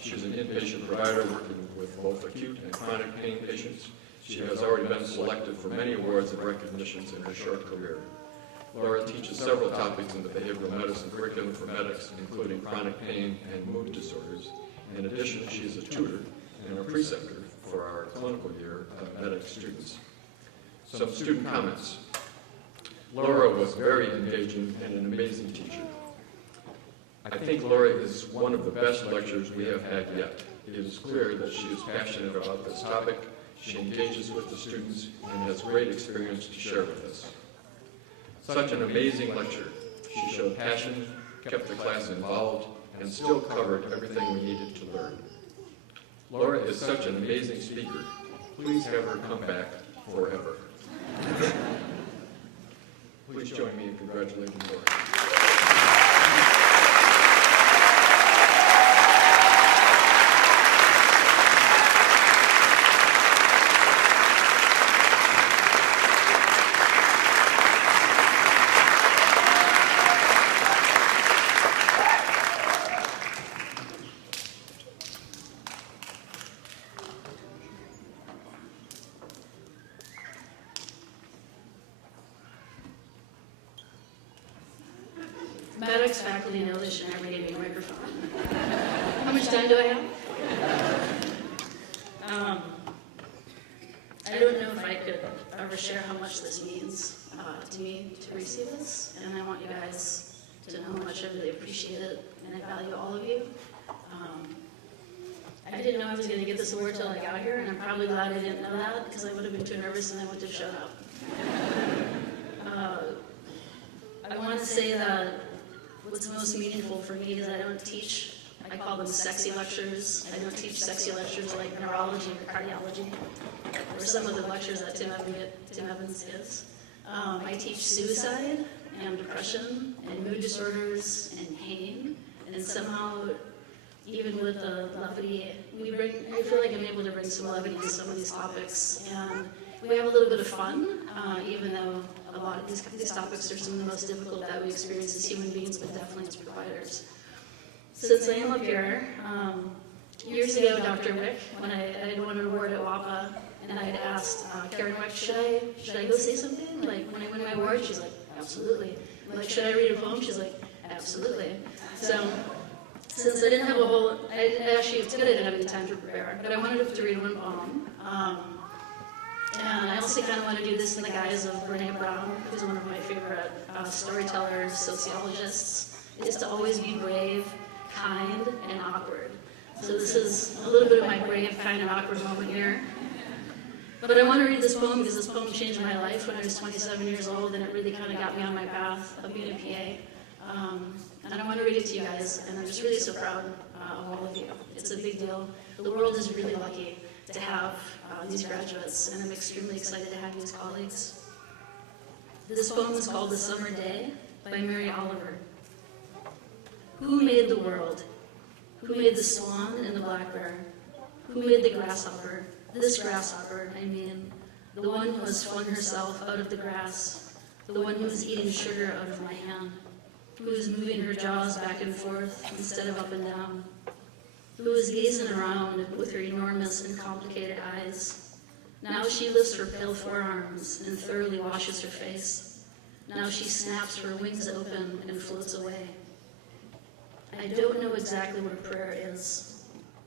She's an inpatient provider working with both acute and chronic pain patients. She has already been selected for many awards and recognitions in her short career. Laura teaches several topics in the behavioral medicine curriculum for MEDEX, including chronic pain and mood disorders. In addition, she is a tutor and a preceptor for our clinical year MEDEX students. Some student comments. Laura was very engaging and an amazing teacher. I think Laura is one of the best lecturers we have had yet. It is clear that she is passionate about this topic, she engages with the students, and has great experience to share with us. Such an amazing lecture. She showed passion, kept the class involved, and still covered everything we needed to learn. Laura is such an amazing speaker. Please have her come back forever. Please join me in congratulating Laura. MEDEX faculty know they should never give me a microphone. How much time do I have? I don't know if I could ever share how much this means to me to receive this, and I want you guys to know how much I really appreciate it, and I value all of you. I didn't know I was going to get this award till I got here, and I'm probably glad I didn't know that because I would have been too nervous and I would have shut up. I want to say that what's most meaningful for me is I don't teach, I call them sexy lectures. I don't teach sexy lectures like neurology or cardiology, or some of the lectures that Tim Evans gives. I teach suicide and depression and mood disorders and pain, and somehow, even with the levity, I feel like I'm able to bring some levity to some of these topics, and we have a little bit of fun, even though a lot of these topics are some of the most difficult that we experience as human beings, but definitely as providers. Since I am up here, years ago, Dr. Wick, when I had won an award at WAPA, and I had asked Karen Wick, should I go say something? Like, when I win my award, she's like, absolutely. I'm like, should I read a poem? She's like, absolutely. So, since I didn't have it's good I didn't have any time to prepare, but I wanted to read one poem. And I also kind of want to do this in the guise of Brené Brown, who's one of my favorite storytellers, sociologists, is to always be brave, kind, and awkward. So this is a little bit of my brave, kind, and awkward moment here. But I want to read this poem because this poem changed my life when I was 27 years old, and it really kind of got me on my path of being a PA. And I want to read it to you guys, and I'm just really so proud of all of you. It's a big deal. The world is really lucky to have these graduates, and I'm extremely excited to have you as colleagues. This poem is called The Summer Day by Mary Oliver. Who made the world? Who made the swan and the black bear? Who made the grasshopper? This grasshopper, I mean, the one who has flung herself out of the grass, the one who is eating sugar out of my hand, who is moving her jaws back and forth instead of up and down, who is gazing around with her enormous and complicated eyes. Now she lifts her pale forearms and thoroughly washes her face. Now she snaps her wings open and floats away. I don't know exactly what a prayer is.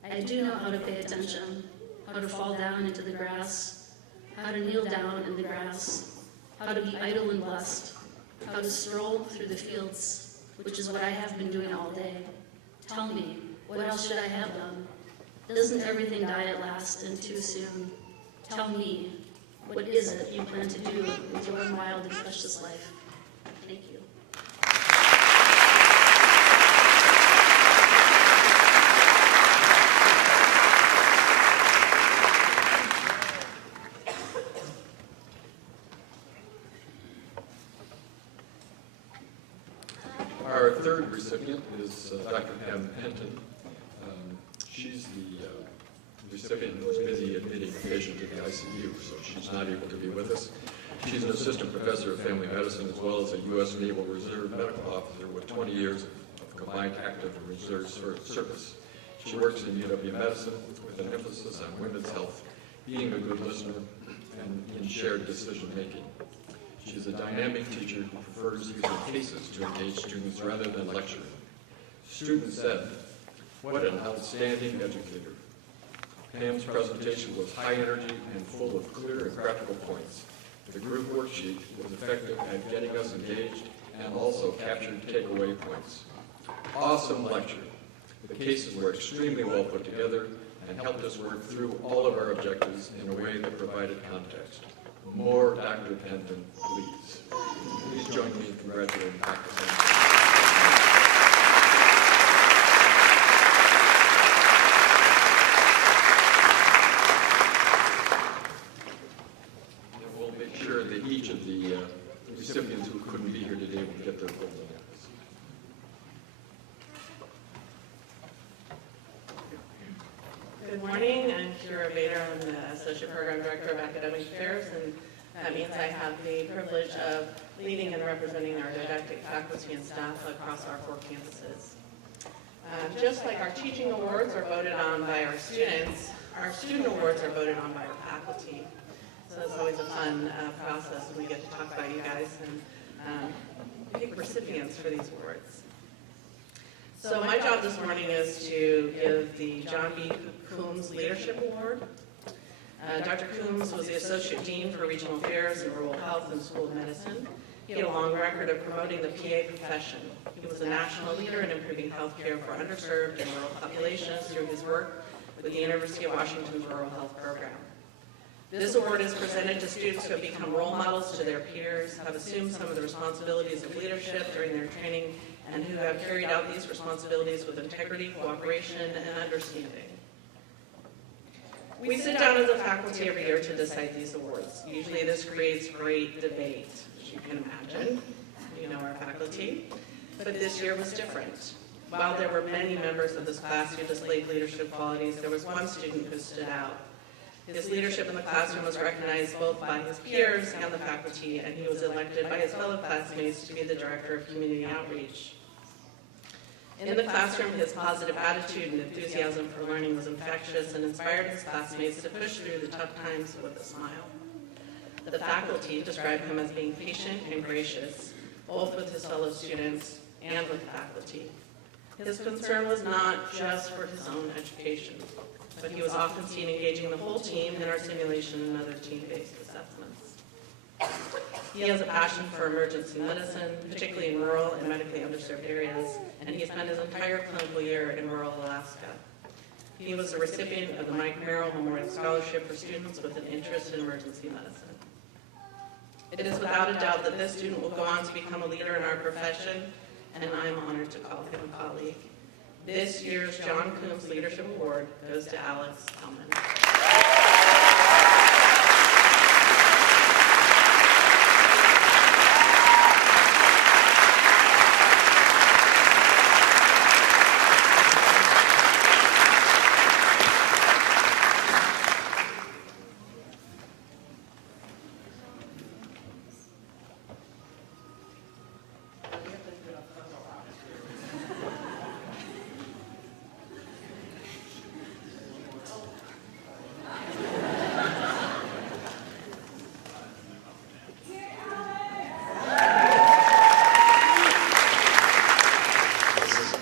I do know how to pay attention, how to fall down into the grass, how to kneel down in the grass, how to be idle and blessed, how to stroll through the fields, which is what I have been doing all day. Tell me, what else should I have done? Doesn't everything die at last and too soon? Tell me, what is it you plan to do with your wild and precious life? Thank you. Our third recipient is Dr. Pam Penton. She's the recipient who's busy admitting a patient to the ICU, so she's not able to be with us. She's an assistant professor of family medicine as well as a U.S. Naval Reserve medical officer with 20 years of combined active and reserve service. She works in UW Medicine with an emphasis on women's health, being a good listener, and in shared decision-making. She's a dynamic teacher who prefers using cases to engage students rather than lecturing. Students said, "What an outstanding educator." Pam's presentation was high energy and full of clear and practical points. The group worksheet was effective at getting us engaged and also captured takeaway points. Awesome lecture. The cases were extremely well put together and helped us work through all of our objectives in a way that provided context. More Dr. Penton, please. Please join me in congratulating Dr. Penton. And we'll make sure that each of the recipients who couldn't be here today will get their golden apples. Good morning, I'm Kira Bader. I'm the Associate Program Director of Academic Affairs, and that means I have the privilege of leading and representing our didactic faculty and staff across our 4 campuses. Just like our teaching awards are voted on by our students, our student awards are voted on by our faculty. So it's always a fun process when we get to talk about you guys and pick recipients for these awards. So my job this morning is to give the John B. Coombs Leadership Award. Dr. Coombs was the Associate Dean for Regional Affairs and Rural Health in the School of Medicine. He had a long record of promoting the PA profession. He was a national leader in improving health care for underserved and rural populations through his work with with the University of Washington's Rural Health Program. This award is presented to students who have become role models to their peers, have assumed some of the responsibilities of leadership during their training, and who have carried out these responsibilities with integrity, cooperation, and understanding. We sit down as a faculty every year to decide these awards. Usually this creates great debate, as you can imagine. You know our faculty. But this year was different. While there were many members of this class who displayed leadership qualities, there was one student who stood out. His leadership in the classroom was recognized both by his peers and the faculty, and he was elected by his fellow classmates to be the director of community outreach. In the classroom, his positive attitude and enthusiasm for learning was infectious and inspired his classmates to push through the tough times with a smile. The faculty described him as being patient and gracious, both with his fellow students and with the faculty. His concern was not just for his own education, but he was often seen engaging the whole team in our simulation and other team-based assessments. He has a passion for emergency medicine, particularly in rural and medically underserved areas, and he spent his entire clinical year in rural Alaska. He was a recipient of the Mike Merrill Memorial Scholarship for students with an interest in emergency medicine. It is without a doubt that this student will go on to become a leader in our profession, and I'm honored to call him a colleague. This year's John Coombs Leadership Award goes to Alex Hellman.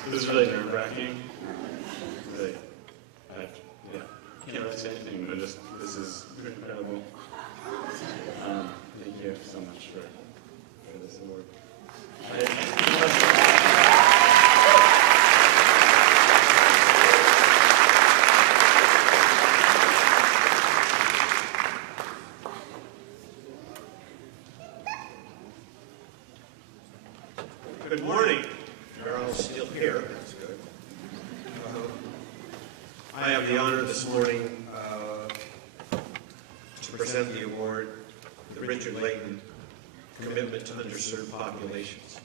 This is really nerve-wracking. Really, can't really say anything, but this is incredible. Thank you so much for this award. Good morning. You're all still here. That's good. I have the honor this morning to present the award, the Richard Layton Commitment to Underserved Populations.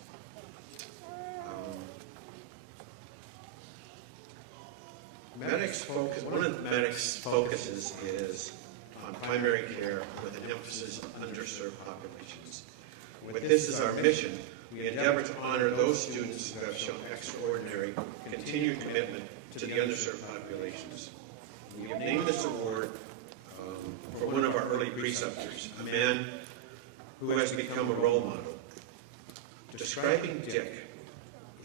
One of the Medic's focuses is on primary care with an emphasis on underserved populations. With this as our mission, we endeavor to honor those students who have shown extraordinary continued commitment to the underserved populations. We have named this award for one of our early preceptors, a man who has become a role model. Describing Dick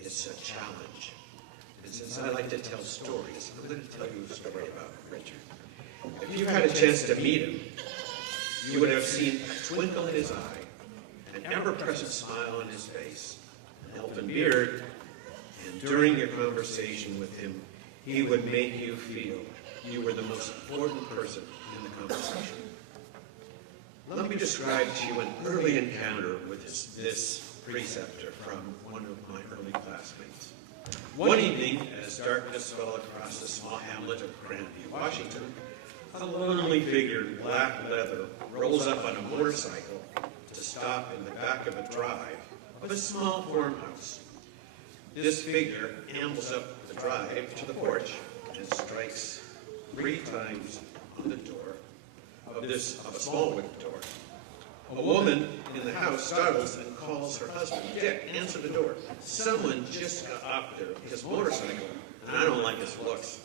is a challenge. And since I like to tell stories, I'm going to tell you a story about Richard. If you had a chance to meet him, you would have seen a twinkle in his eye, an ever-present smile on his face, an elfin beard, and during your conversation with him, he would make you feel you were the most important person in the conversation. Let me describe to you an early encounter with this preceptor from one of my early classmates. One evening, as darkness fell across the small hamlet of Grandview, Washington, a lonely figure in black leather rolls up on a motorcycle to stop in the back of a drive of a small farmhouse. This figure ambles up the drive to the porch and strikes 3 times on the door of a small wooden door. A woman in the house startles and calls her husband. Dick, answer the door. Someone just got off his motorcycle, and I don't like his looks.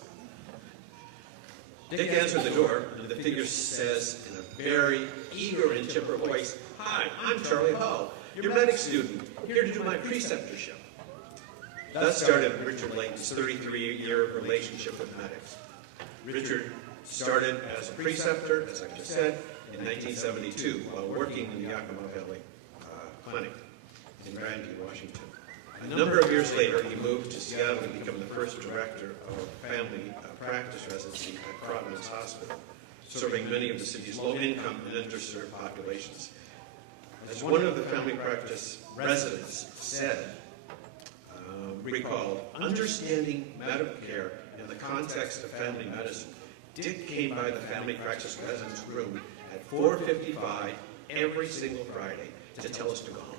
Dick answered the door, and the figure says in a very eager and chipper voice, "Hi, I'm Charlie Hall, your medic student, here to do my preceptorship." Thus started Richard Layton's 33-year relationship with medics. Richard started as a preceptor, as I just said, in 1972 while working in the Yakima Valley Clinic in Grandview, Washington. A number of years later, he moved to Seattle to become the first director of family practice residency at Providence Hospital, serving many of the city's low-income and underserved populations. As one of the family practice residents said, recalled, understanding medical care in the context of family medicine, Dick came by the family practice residence room at 4:55 every single Friday to tell us to go home.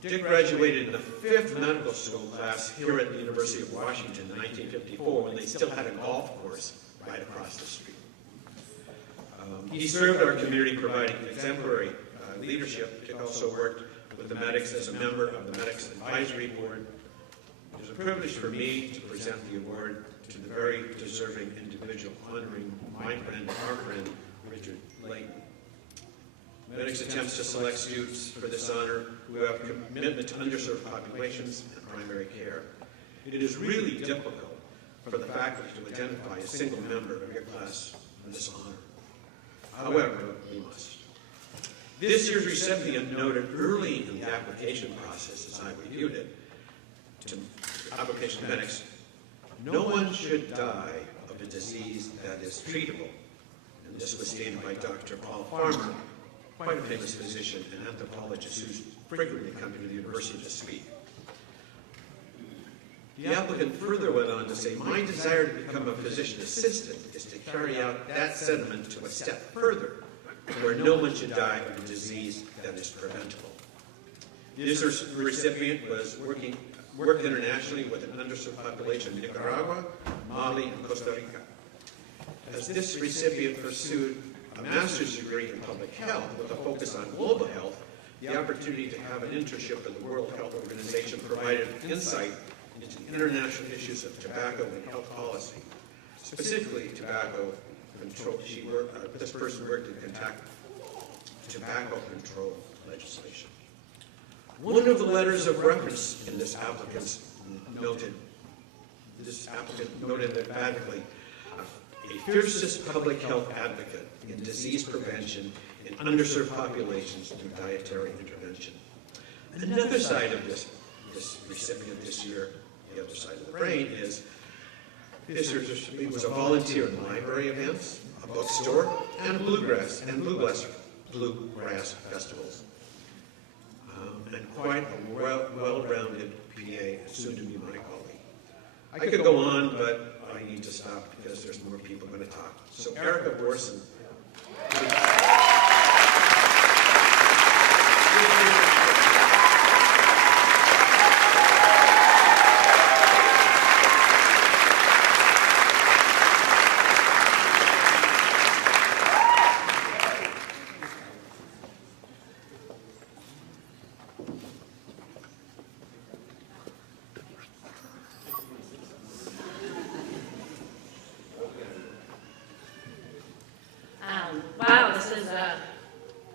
Dick graduated in the 5th medical school class here at the University of Washington in 1954 when they still had a golf course right across the street. He served our community providing exemplary leadership. Dick also worked with the medics as a member of the Medics Advisory Board. It is a privilege for me to present the award to the very deserving individual honoring my friend, our friend, Richard Layton. Medics attempts to select students for this honor who have commitment to underserved populations and primary care. It is really difficult for the faculty to identify a single member of your class for this honor. However, we must. This year's recipient noted early in the application process, as I reviewed it, to application medics, no one should die of a disease that is treatable. And this was stated by Dr. Paul Farmer, quite a famous physician and anthropologist who's frequently come to the university to speak. The applicant further went on to say, my desire to become a physician assistant is to carry out that sentiment to a step further, where no one should die of a disease that is preventable. This recipient worked internationally with an underserved population in Nicaragua, Mali, and Costa Rica. As this recipient pursued a master's degree in public health with a focus on global health, the opportunity to have an internship at the World Health Organization provided insight into the international issues of tobacco and health policy, specifically tobacco control. This person worked in tobacco control legislation. One of the letters of reference in this applicant noted emphatically, a fiercest public health advocate in disease prevention in underserved populations through dietary intervention. Another side of this recipient this year, the other side of the brain, is this recipient was a volunteer in library events, a bookstore, and bluegrass festivals, and quite a well-rounded PA, soon to be my colleague. I could go on, but I need to stop because there's more people going to talk. So Erica Borson. Wow, this is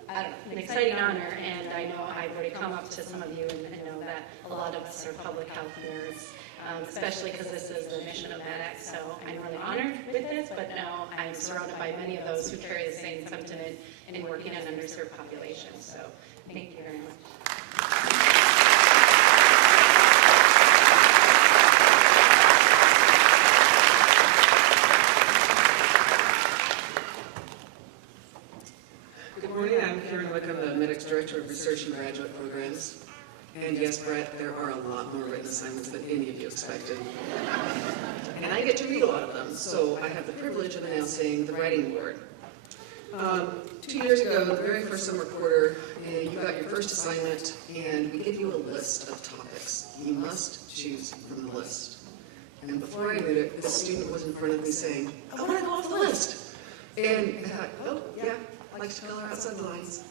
an exciting honor, and I know I've already come up to some of you and know that a lot of us are public health nerds, especially because this is the mission of MedX, so I'm really honored with this, but now I'm surrounded by many of those who carry the same sentiment in working in underserved populations, so thank you very much. Good morning, I'm Karen Wickham, the Medics Director of Research and Graduate Programs. And yes, Brett, there are a lot more written assignments than any of you expected. And I get to read a lot of them, so I have the privilege of announcing the Writing Award. 2 years ago, the very first summer quarter, you got your first assignment, and we give you a list of topics. You must choose from the list. And before I knew it, this student was in front of me saying, I want to go off the list. And I thought, oh, yeah. I like to color outside the lines.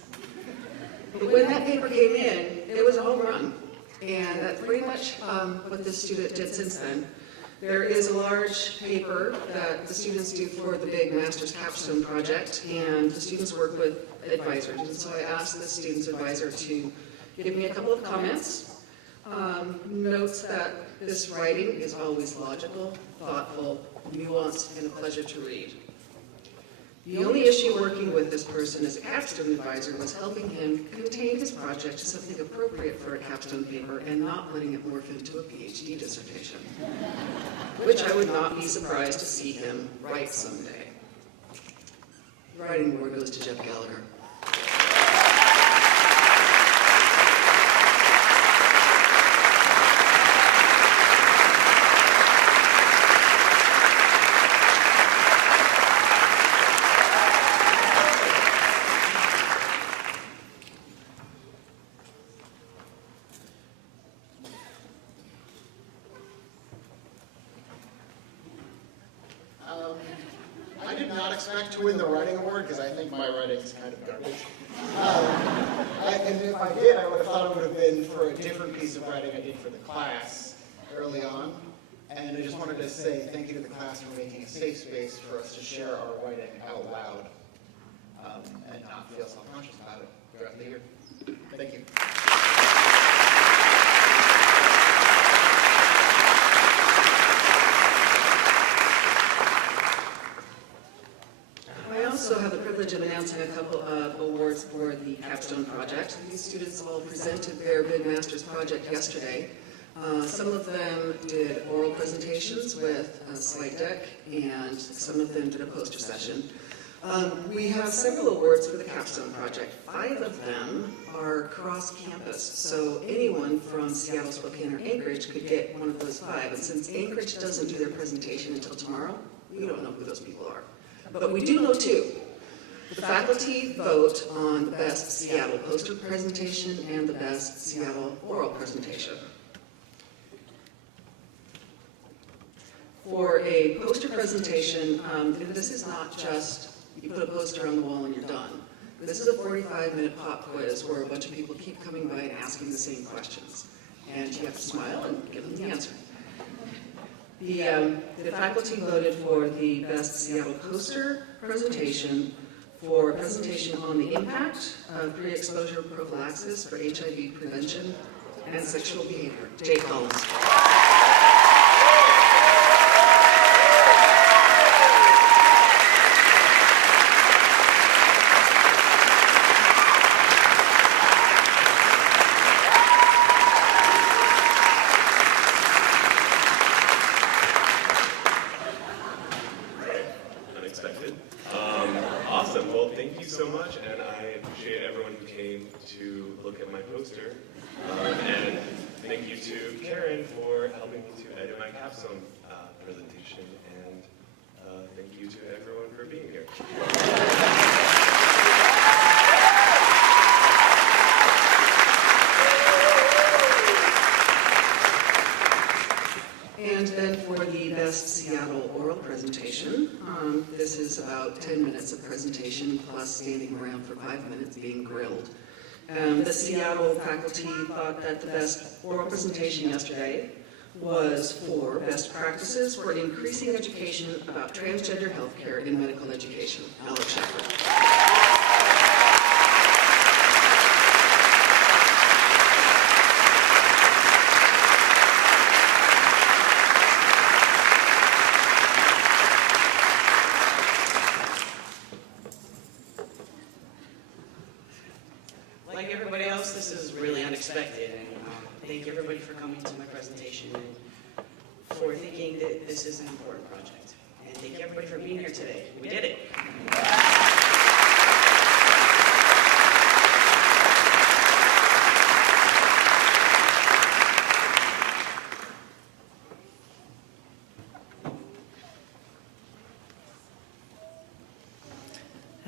But when that paper came in, it was a home run. And that's pretty much what this student did since then. There is a large paper that the students do for the big master's capstone project, and the students work with advisors. And so I asked the student's advisor to give me a couple of comments. Notes that this writing is always logical, thoughtful, nuanced, and a pleasure to read. The only issue working with this person as a capstone advisor was helping him contain his project to something appropriate for a capstone paper and not letting it morph into a PhD dissertation, which I would not be surprised to see him write someday. The writing award goes to Jeff Gallagher. I did not expect to win the writing award because I think my writing is kind of garbage. And if I did, I would have thought it would have been for a different piece of writing I did for the class early on. And I just wanted to say thank you to the class for making a safe space for us to share our writing out loud and not feel self-conscious about it throughout the year. Thank you. I also have the privilege of announcing a couple of awards for the capstone project. These students all presented their mid-master's project yesterday. Some of them did oral presentations with a slide deck, and some of them did a poster session. We have several awards for the capstone project. 5 of them are cross-campus, so anyone from Seattle, Spokane, or Anchorage could get one of those 5. And since Anchorage doesn't do their presentation until tomorrow, we don't know who those people are. But we do know 2. The faculty vote on the best Seattle poster presentation and the best Seattle oral presentation. For a poster presentation, this is not just you put a poster on the wall and you're done. This is a 45-minute pop quiz where a bunch of people keep coming by and asking the same questions. And you have to smile and give them the answer. The faculty voted for the best Seattle poster presentation for a presentation on the impact of pre-exposure prophylaxis for HIV prevention and sexual behavior. Jay Collins. Unexpected. Awesome. Well, thank you so much, and I appreciate everyone who came to look at my poster. And thank you to Karen for helping me to edit my capstone presentation, and thank you to everyone for being here. And then for the best Seattle oral presentation, this is about 10 minutes of presentation plus standing around for 5 minutes being grilled. The Seattle faculty thought that the best oral presentation yesterday was for best practices for increasing education about transgender healthcare in medical education. Alex Shepard. Like everybody else, this is really unexpected, and thank everybody for coming to my presentation and for thinking that this is an important project. And thank everybody for being here today. We did it.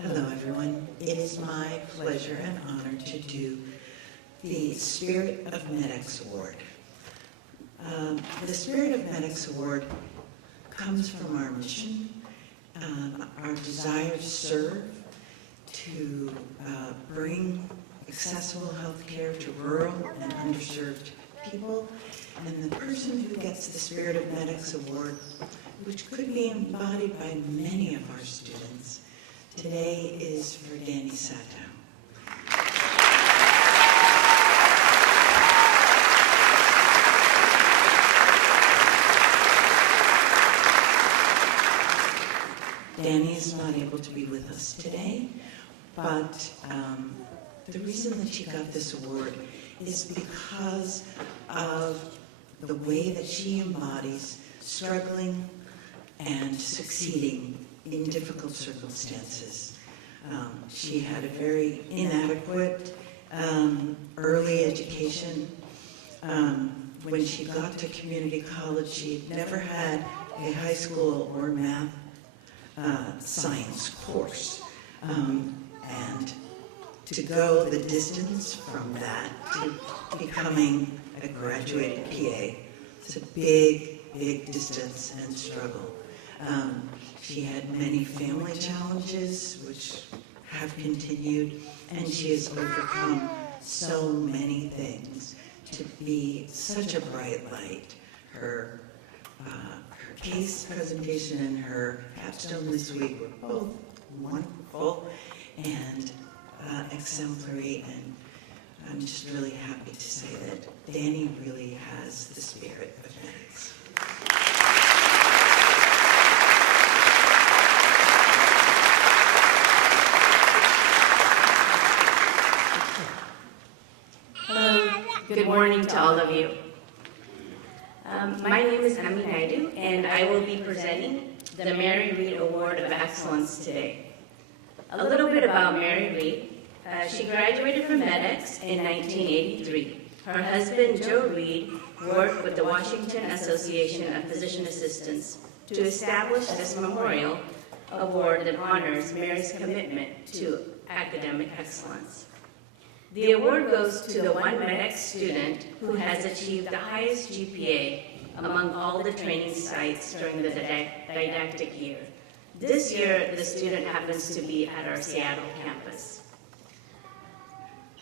Hello, everyone. It is my pleasure and honor to do the Spirit of MEDX Award. The Spirit of MEDX Award comes from our mission, our desire to serve, to bring accessible health care to rural and underserved people. And the person who gets the Spirit of MEDX Award, which could be embodied by many of our students, today is for Danny Satow. Danny is not able to be with the reason that she got this award is because of the way that she embodies struggling and succeeding in difficult circumstances. She had a very inadequate early education. When she got to community college, she had never had a high school or math science course. And to go the distance from that to becoming a graduated PA, it's a big, big distance and struggle. She had many family challenges, which have continued, and she has overcome so many things to be such a bright light. Her case presentation and her capstone this week were both wonderful and exemplary, and I'm just really happy to say that Danny really has the spirit of medics. Good morning to all of you. My name is Ami Naidu, and I will be presenting the Mary Read Award of Excellence today. A little bit about Mary Read. She graduated from MEDEX in 1983. Her husband, Joe Reed, worked with the Washington Association of Physician Assistants to establish this memorial award that honors Mary's commitment to academic excellence. The award goes to the one MEDEX student who has achieved the highest GPA among all the training sites during the didactic year. This year, the student happens to be at our Seattle campus.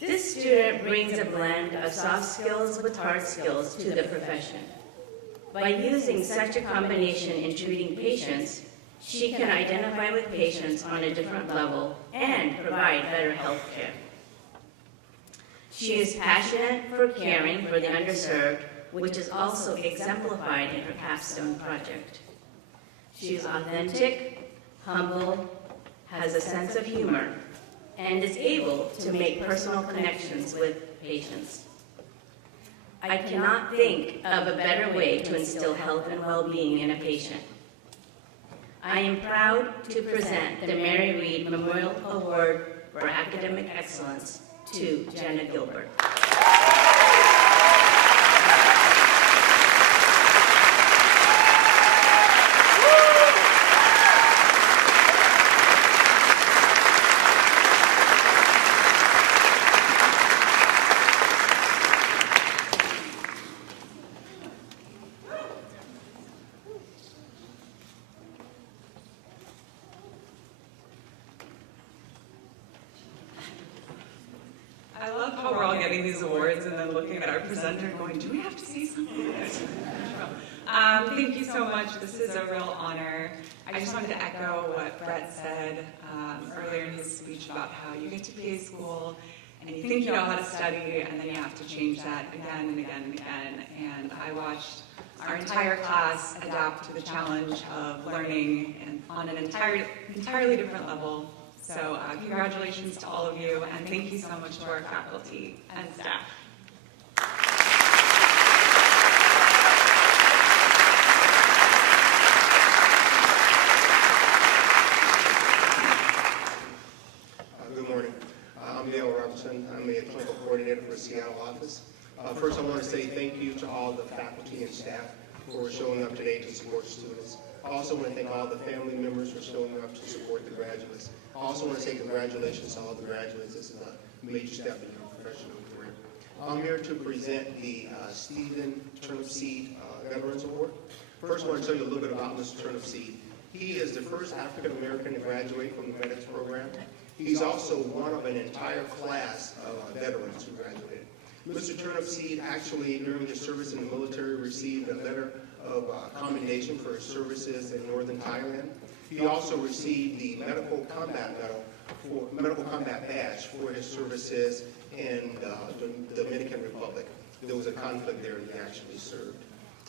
This student brings a blend of soft skills with hard skills to the profession. By using such a combination in treating patients, she can identify with patients on a different level and provide better health care. She is passionate for caring for the underserved, which is also exemplified in her capstone project. She is authentic, humble, has a sense of humor, and is able to make personal connections with patients. I cannot think of a better way to instill health and well-being in a patient. I am proud to present the Mary Read Memorial Award for Academic Excellence to Jenna Gilbert. I love how we're all getting these awards and then looking at our presenter going, do we have to say something? Thank you so much. This is a real honor. I just wanted to echo what Brett said earlier in his speech about how you get to PA school and you think you know how to study and then you have to change that again and again and again. And I watched our entire class adapt to the challenge of learning and on an entirely different level. So congratulations to all of you, and thank you so much to our faculty and staff. Good morning. I'm Dale Robinson. I'm the clinical coordinator for the Seattle office. First, I want to say thank you to all the faculty and staff for showing up today to support students. I also want to thank all the family members for showing up to support the graduates. I also want to say congratulations to all the graduates. This is a major step in your professional career. I'm here to present the Stephen Turnipseed Veterans Award. First, I want to tell you a little bit about Mr. Turnipseed. He is the first African American to graduate from the MEDEX program. He's also one of an entire class of veterans who graduated. Mr. Turnipseed actually, during his service in the military, received a letter of commendation for his services in northern Thailand. He also received the Medical Combat Badge for his services in the Dominican Republic. There was a conflict there and he actually served.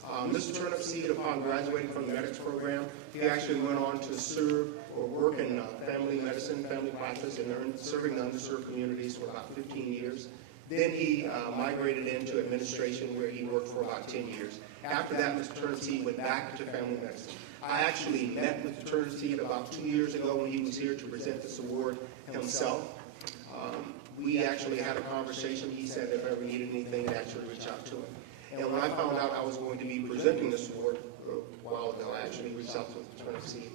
Mr. Turnipseed, upon graduating from the MEDEX program, he actually went on to serve work in family medicine, family practice, and serving the underserved communities for about 15 years. Then he migrated into administration, where he worked for about 10 years. After that, Mr. Turnipseed went back into family medicine. I actually met Mr. Turnipseed about 2 years ago when he was here to present this award himself. We actually had a conversation. He said if I ever needed anything, to actually reach out to him. And when I found out I was going to be presenting this award a while ago, I actually reached out to Mr. Turnipseed.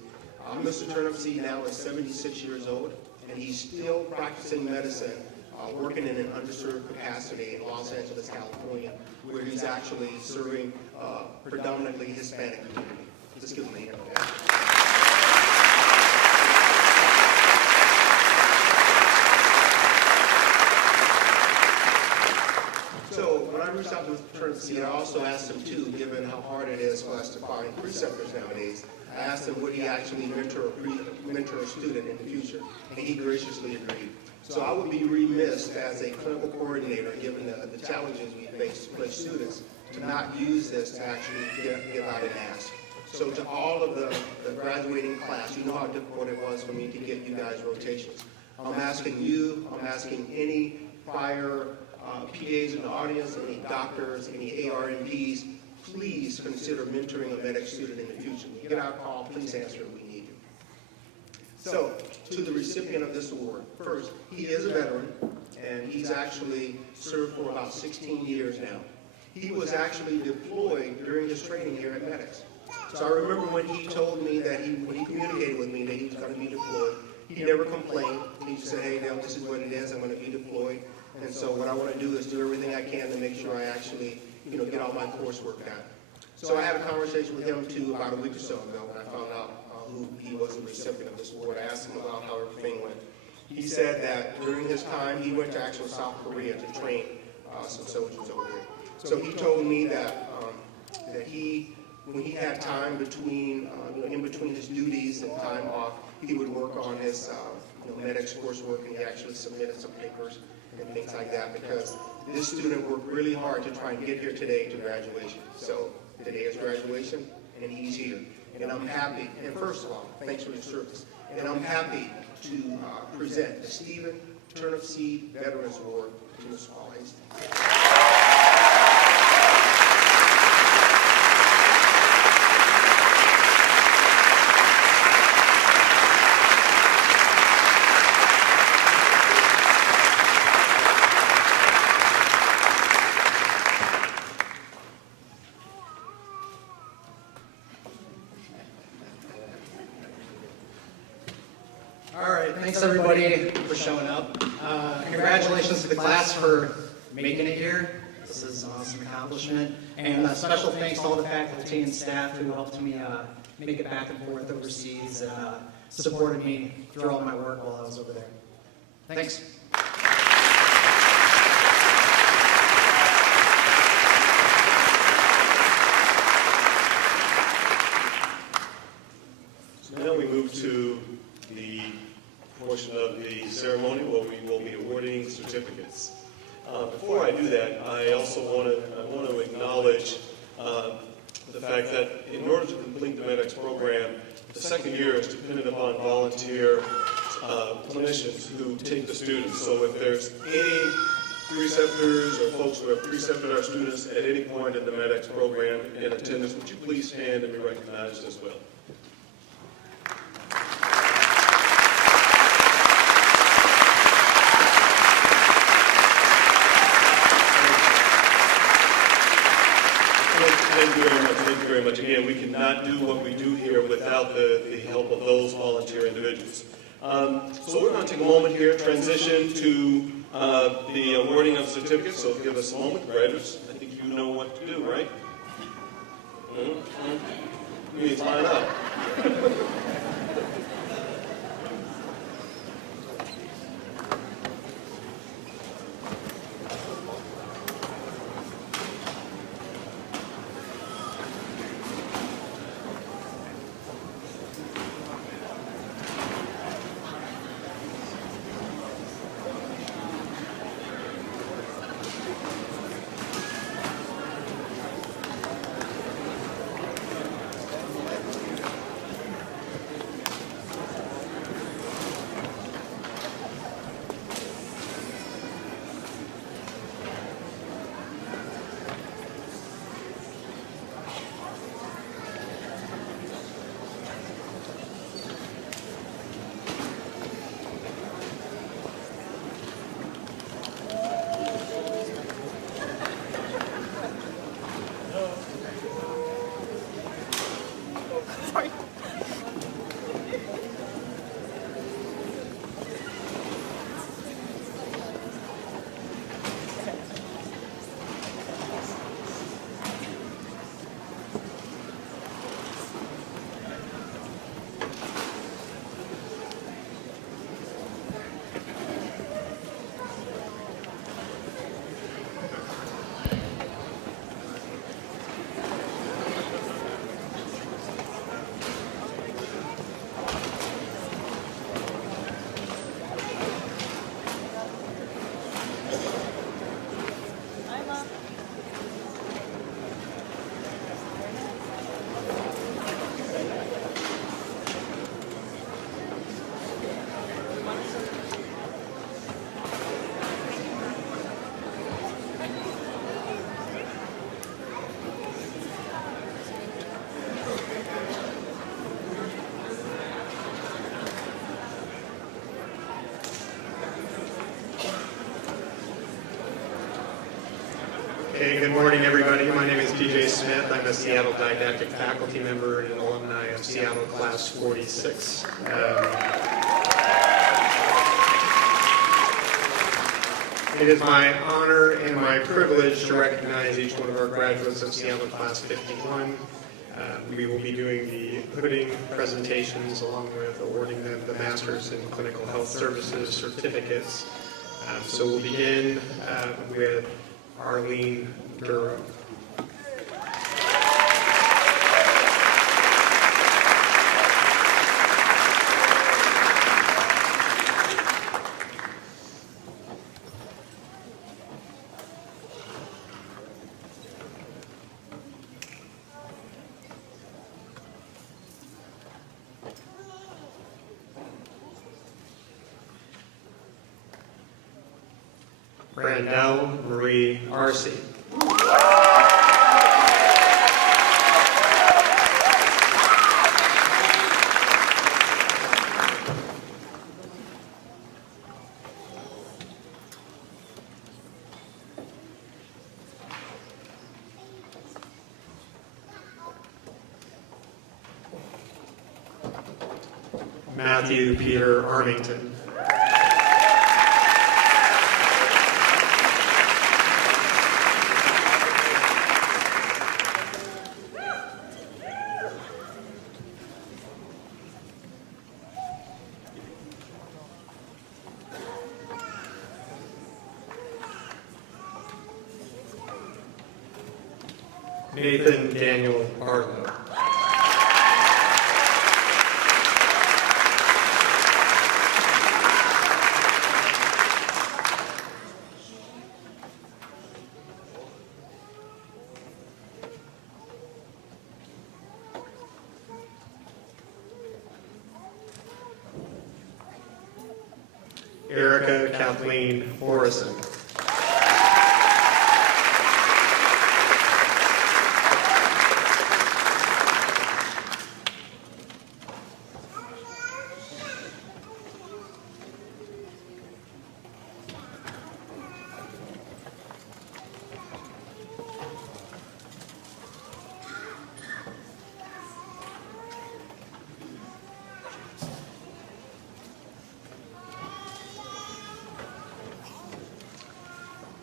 Mr. Turnipseed now is 76 years old, and he's still practicing medicine, working in an underserved capacity in Los Angeles, California, where he's actually serving predominantly Hispanic community. Just give him a hand for that. So when I reached out to Mr. Turnipseed, I also asked him too, given how hard it is for us to find preceptors nowadays, I asked him would he actually mentor a student in the future, and he graciously agreed. So I would be remiss as a clinical coordinator, given the challenges we face to place students, to not use this to actually give out an ask. So to all of the graduating class, you know how difficult it was for me to get you guys rotations. I'm asking you, I'm asking any prior PAs in the audience, any doctors, any ARNPs, please consider mentoring a medic student in the future. When you get our call, please answer it. We need you. So, to the recipient of this award, first, he is a veteran, and he's actually served for about 16 years now. He was actually deployed during his training here at Medics. So I remember when he told me that when he communicated with me that he was going to be deployed, he never complained. He just said, hey, Dale, this is what it is. I'm going to be deployed. And so what I want to do is do everything I can to make sure I actually, get all my coursework done. So I had a conversation with him too about a week or so ago when I found out who he was the recipient of this award. I asked him about how everything went. He said that during his time, he went to actual South Korea to train some soldiers over there. So he told me that when he had time between, in between his duties and time off, he would work on his medics coursework, and he actually submitted some papers and things like that, because this student worked really hard to try and get here today to graduation. So today is graduation, and he's here. And I'm happy, and first of all, thanks for your service. And I'm happy to present the Stephen Turnipseed Veterans Award to Mr. Paul Hastings. All right, thanks everybody for showing up. Congratulations to the class for making it here. This is an awesome accomplishment. And a special thanks to all the faculty and staff who helped me make it back and forth overseas and supported me through all my work while I was over there. Thanks. So now we move to the portion of the ceremony where we will be awarding certificates. Before I do that, I also want to acknowledge the fact that in order to complete the MEDEX program, the second year is dependent upon volunteer clinicians who take the students. So if there's any preceptors or folks who have precepted our students at any point in the MEDEX program in attendance, would you please stand and be recognized as well? Thank you very much. Thank you very much. Again, we cannot do what we do here without the help of those volunteer individuals. So we're going to take a moment here, transition to the awarding of certificates. So give us a moment, graduates. I think you know what to do, right? You need to line up. Hey, good morning, everybody. My name is DJ Smith. I'm a Seattle didactic faculty member and alumni of Seattle Class 46. It is my honor and my privilege to recognize each one of our graduates of Seattle Class 51. We will be doing the pudding presentations along with awarding them the Masters in Clinical Health Services certificates. So we'll begin with Arlene Durham. Brandell Marie Arce. Matthew Peter Armington. Nathan Daniel Barlow. Erica Kathleen Morrison.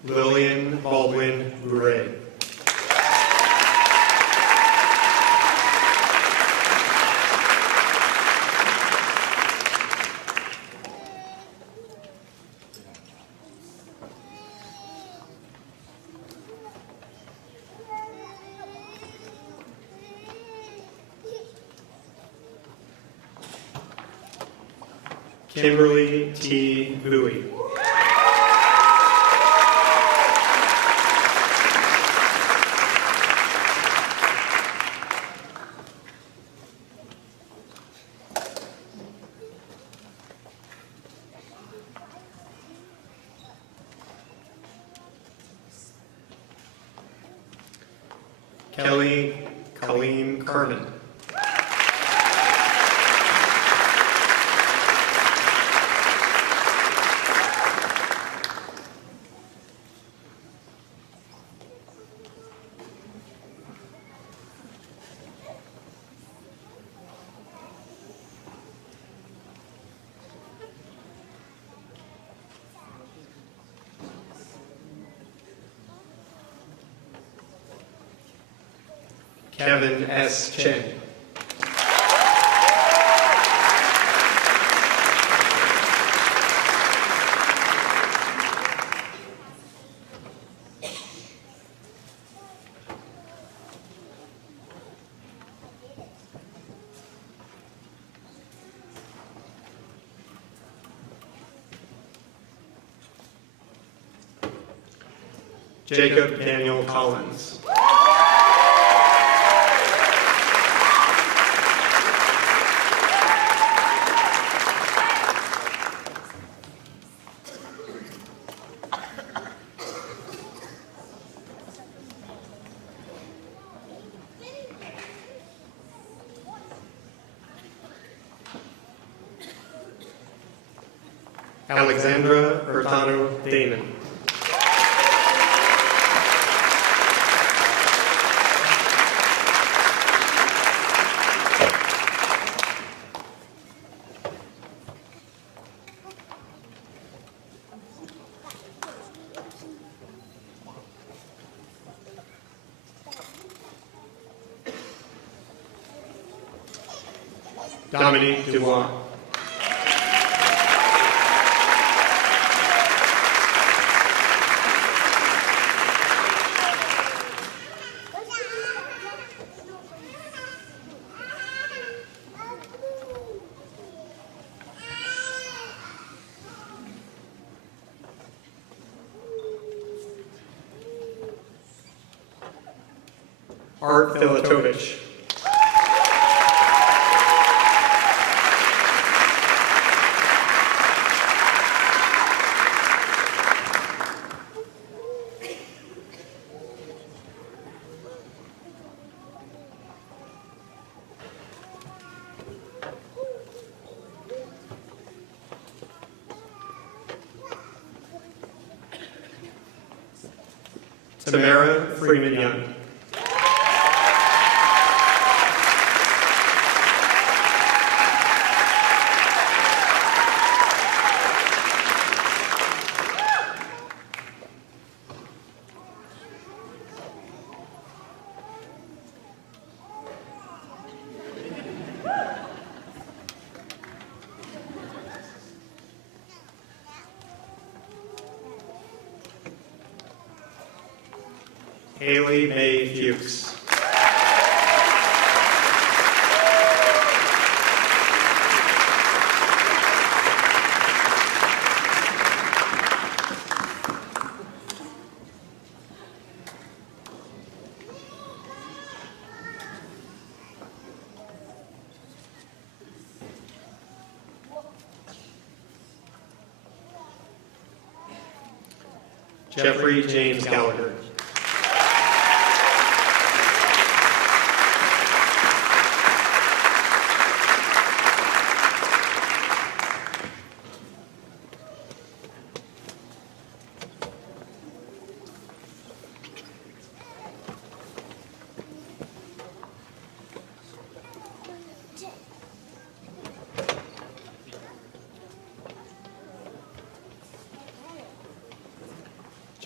Lillian Baldwin Gray. Kimberly T. Bowie. Kelly Colleen Kerman. Kevin S. Chen. Jacob Daniel Collins. Alexandra Bertano Damon. Dominique Dubois. Art Filatovich. Tamara Freeman Young. Haley Mae Fuchs. Jeffrey James Gallagher.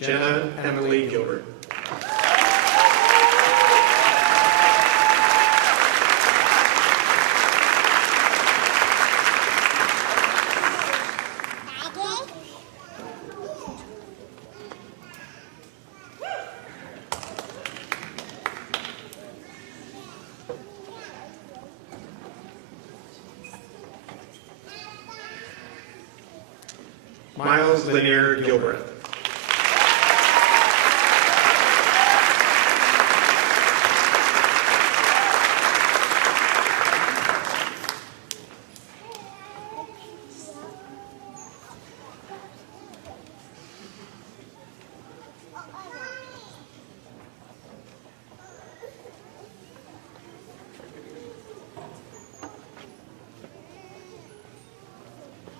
Jenna Emily Gilbert. Miles Lanier Gilbert.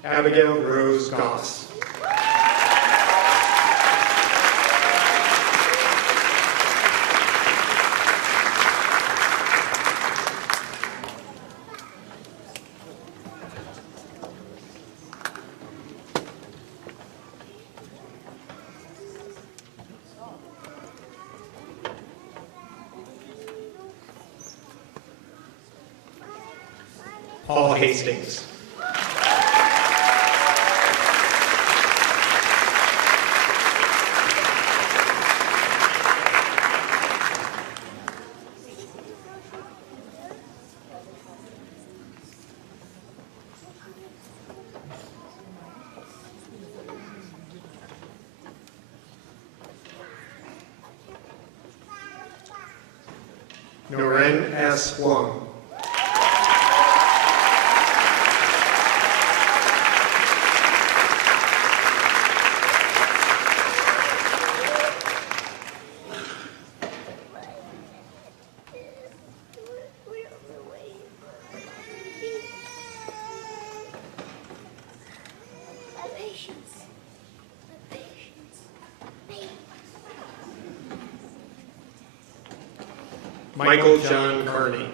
Abigail Rose Goss. Paul Hastings. Noren S. Wong. Michael John Carney.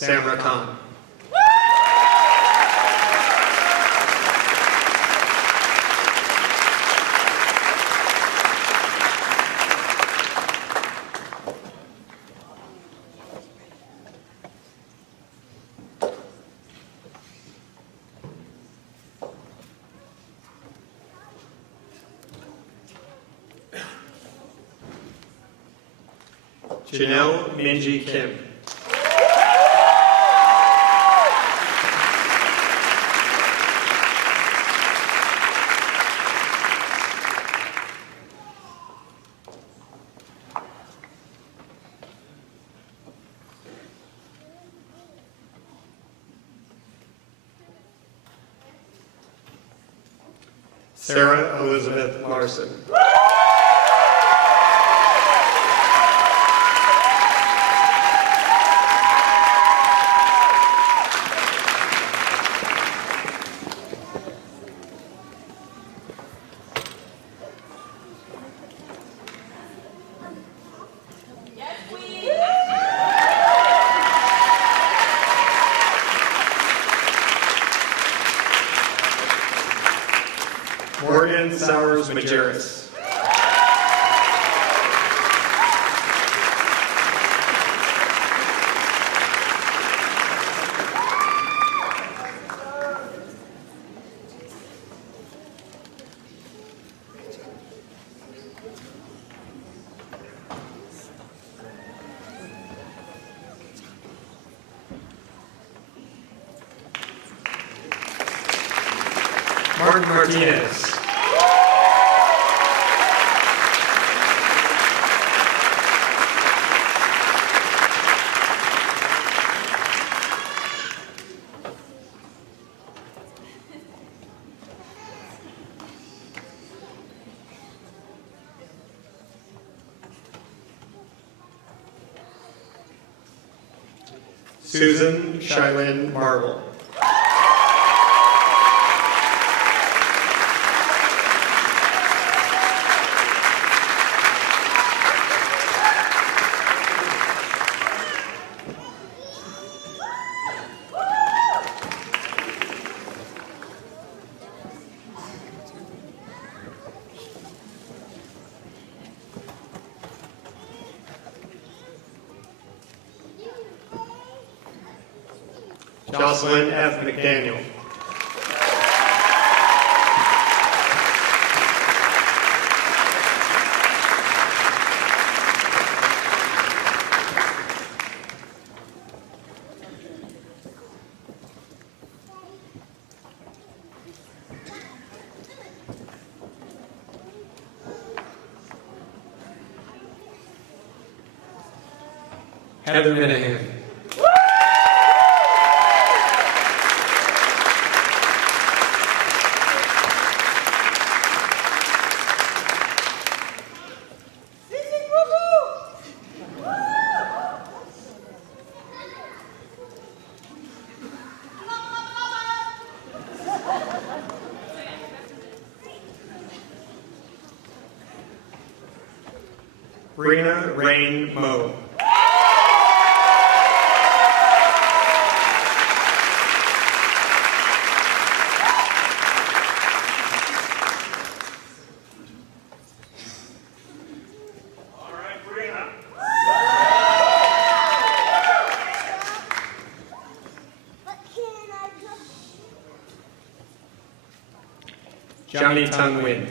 Samra Khan. Janelle Minji Kim. Sarah Elizabeth Larson. Morgan Sowers Majerus. Martin Martinez. Susan Shylin Marble. Jocelyn F. McDaniel. Heather Minahan. Brina Rain Moe. Johnny Tung Win.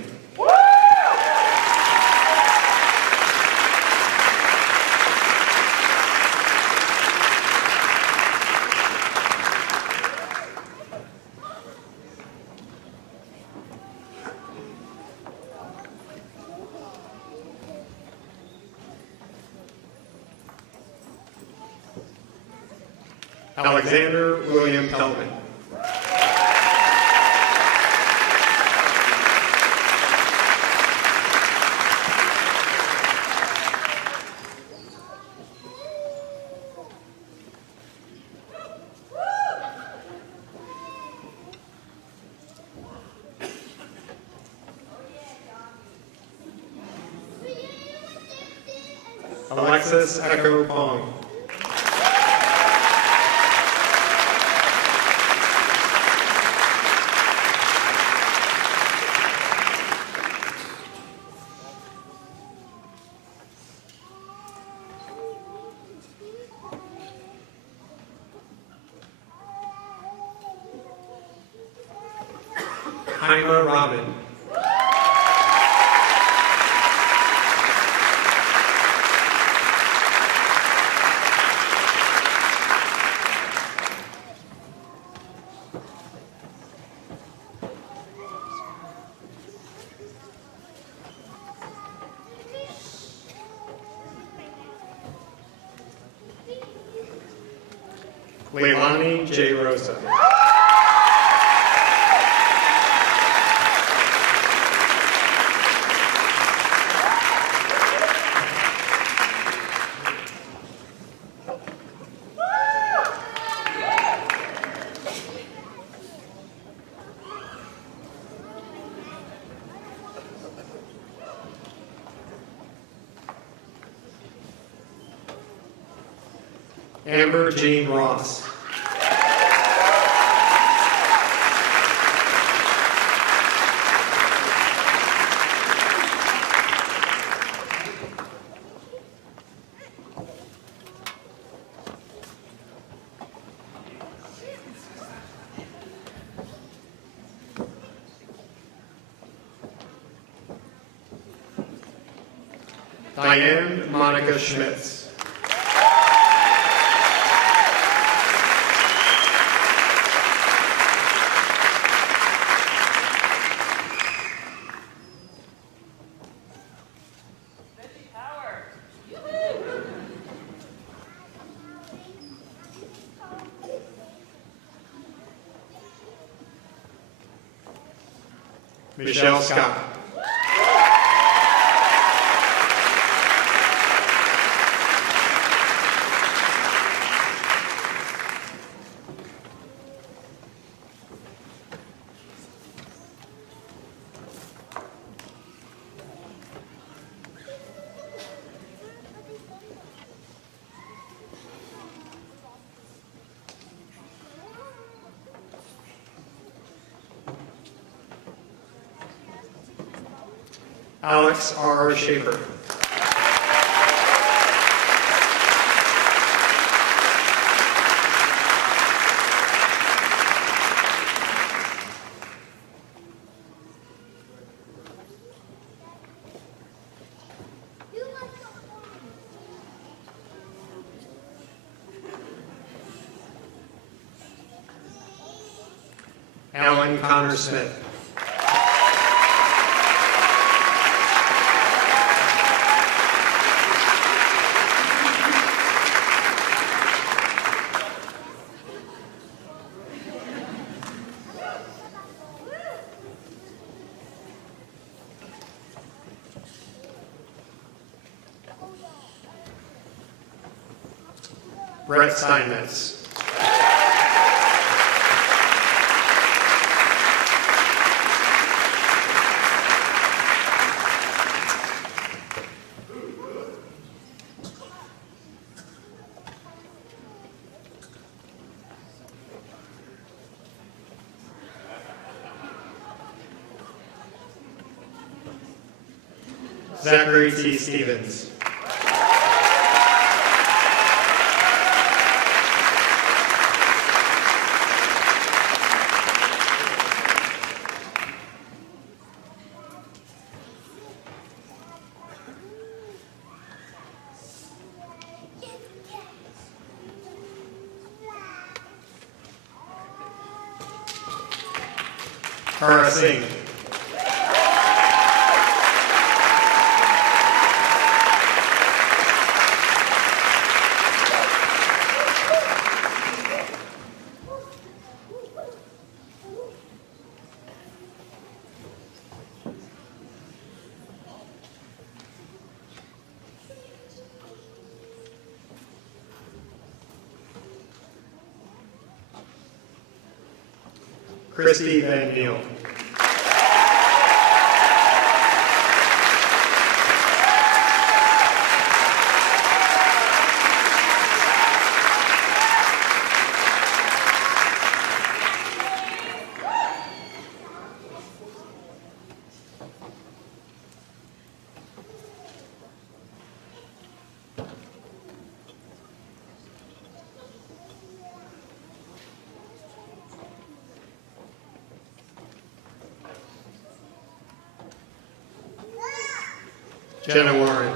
Alexander William Pellman. Alexis Echo Pong. Kaima Raman. Leilani J. Rosa. Amber Jean Ross. Diane Monica Schmitz. Michelle Scott. Alex R. Schaefer. Alan Connor Smith. Brett Steinmetz. Zachary T. Stevens. Tara Singh. Christy Van Neal. Jenna Warren.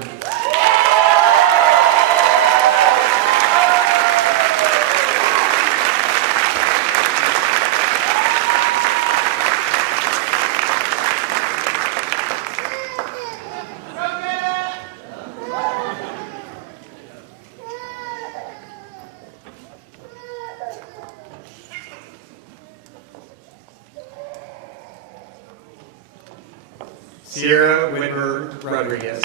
Sierra Whitmer Rodriguez.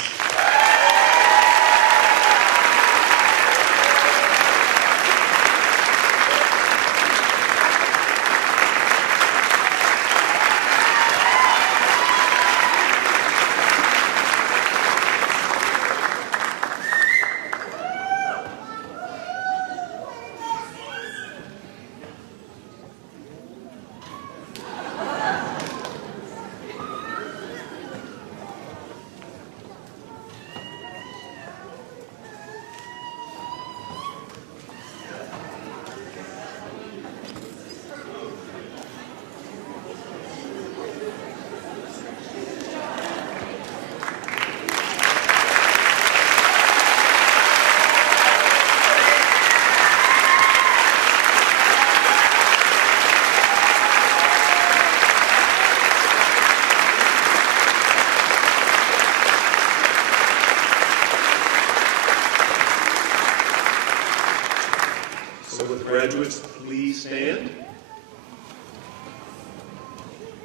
Graduates, please stand.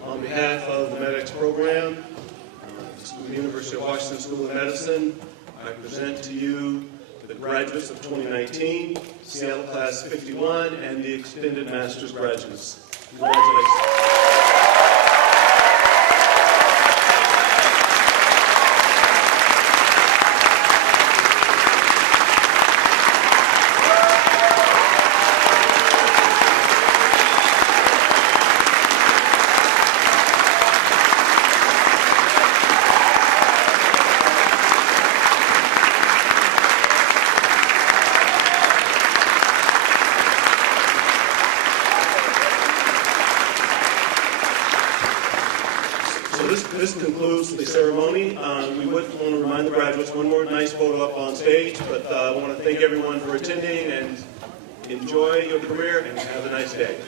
On behalf of the MEDEX program, the University of Washington School of Medicine, I present to you the graduates of 2019, Seattle Class 51, and the extended master's graduates. Congratulations. This concludes the ceremony. We would want to remind the graduates one more nice photo up on stage, but I want to thank everyone for attending and enjoy your career and have a nice day.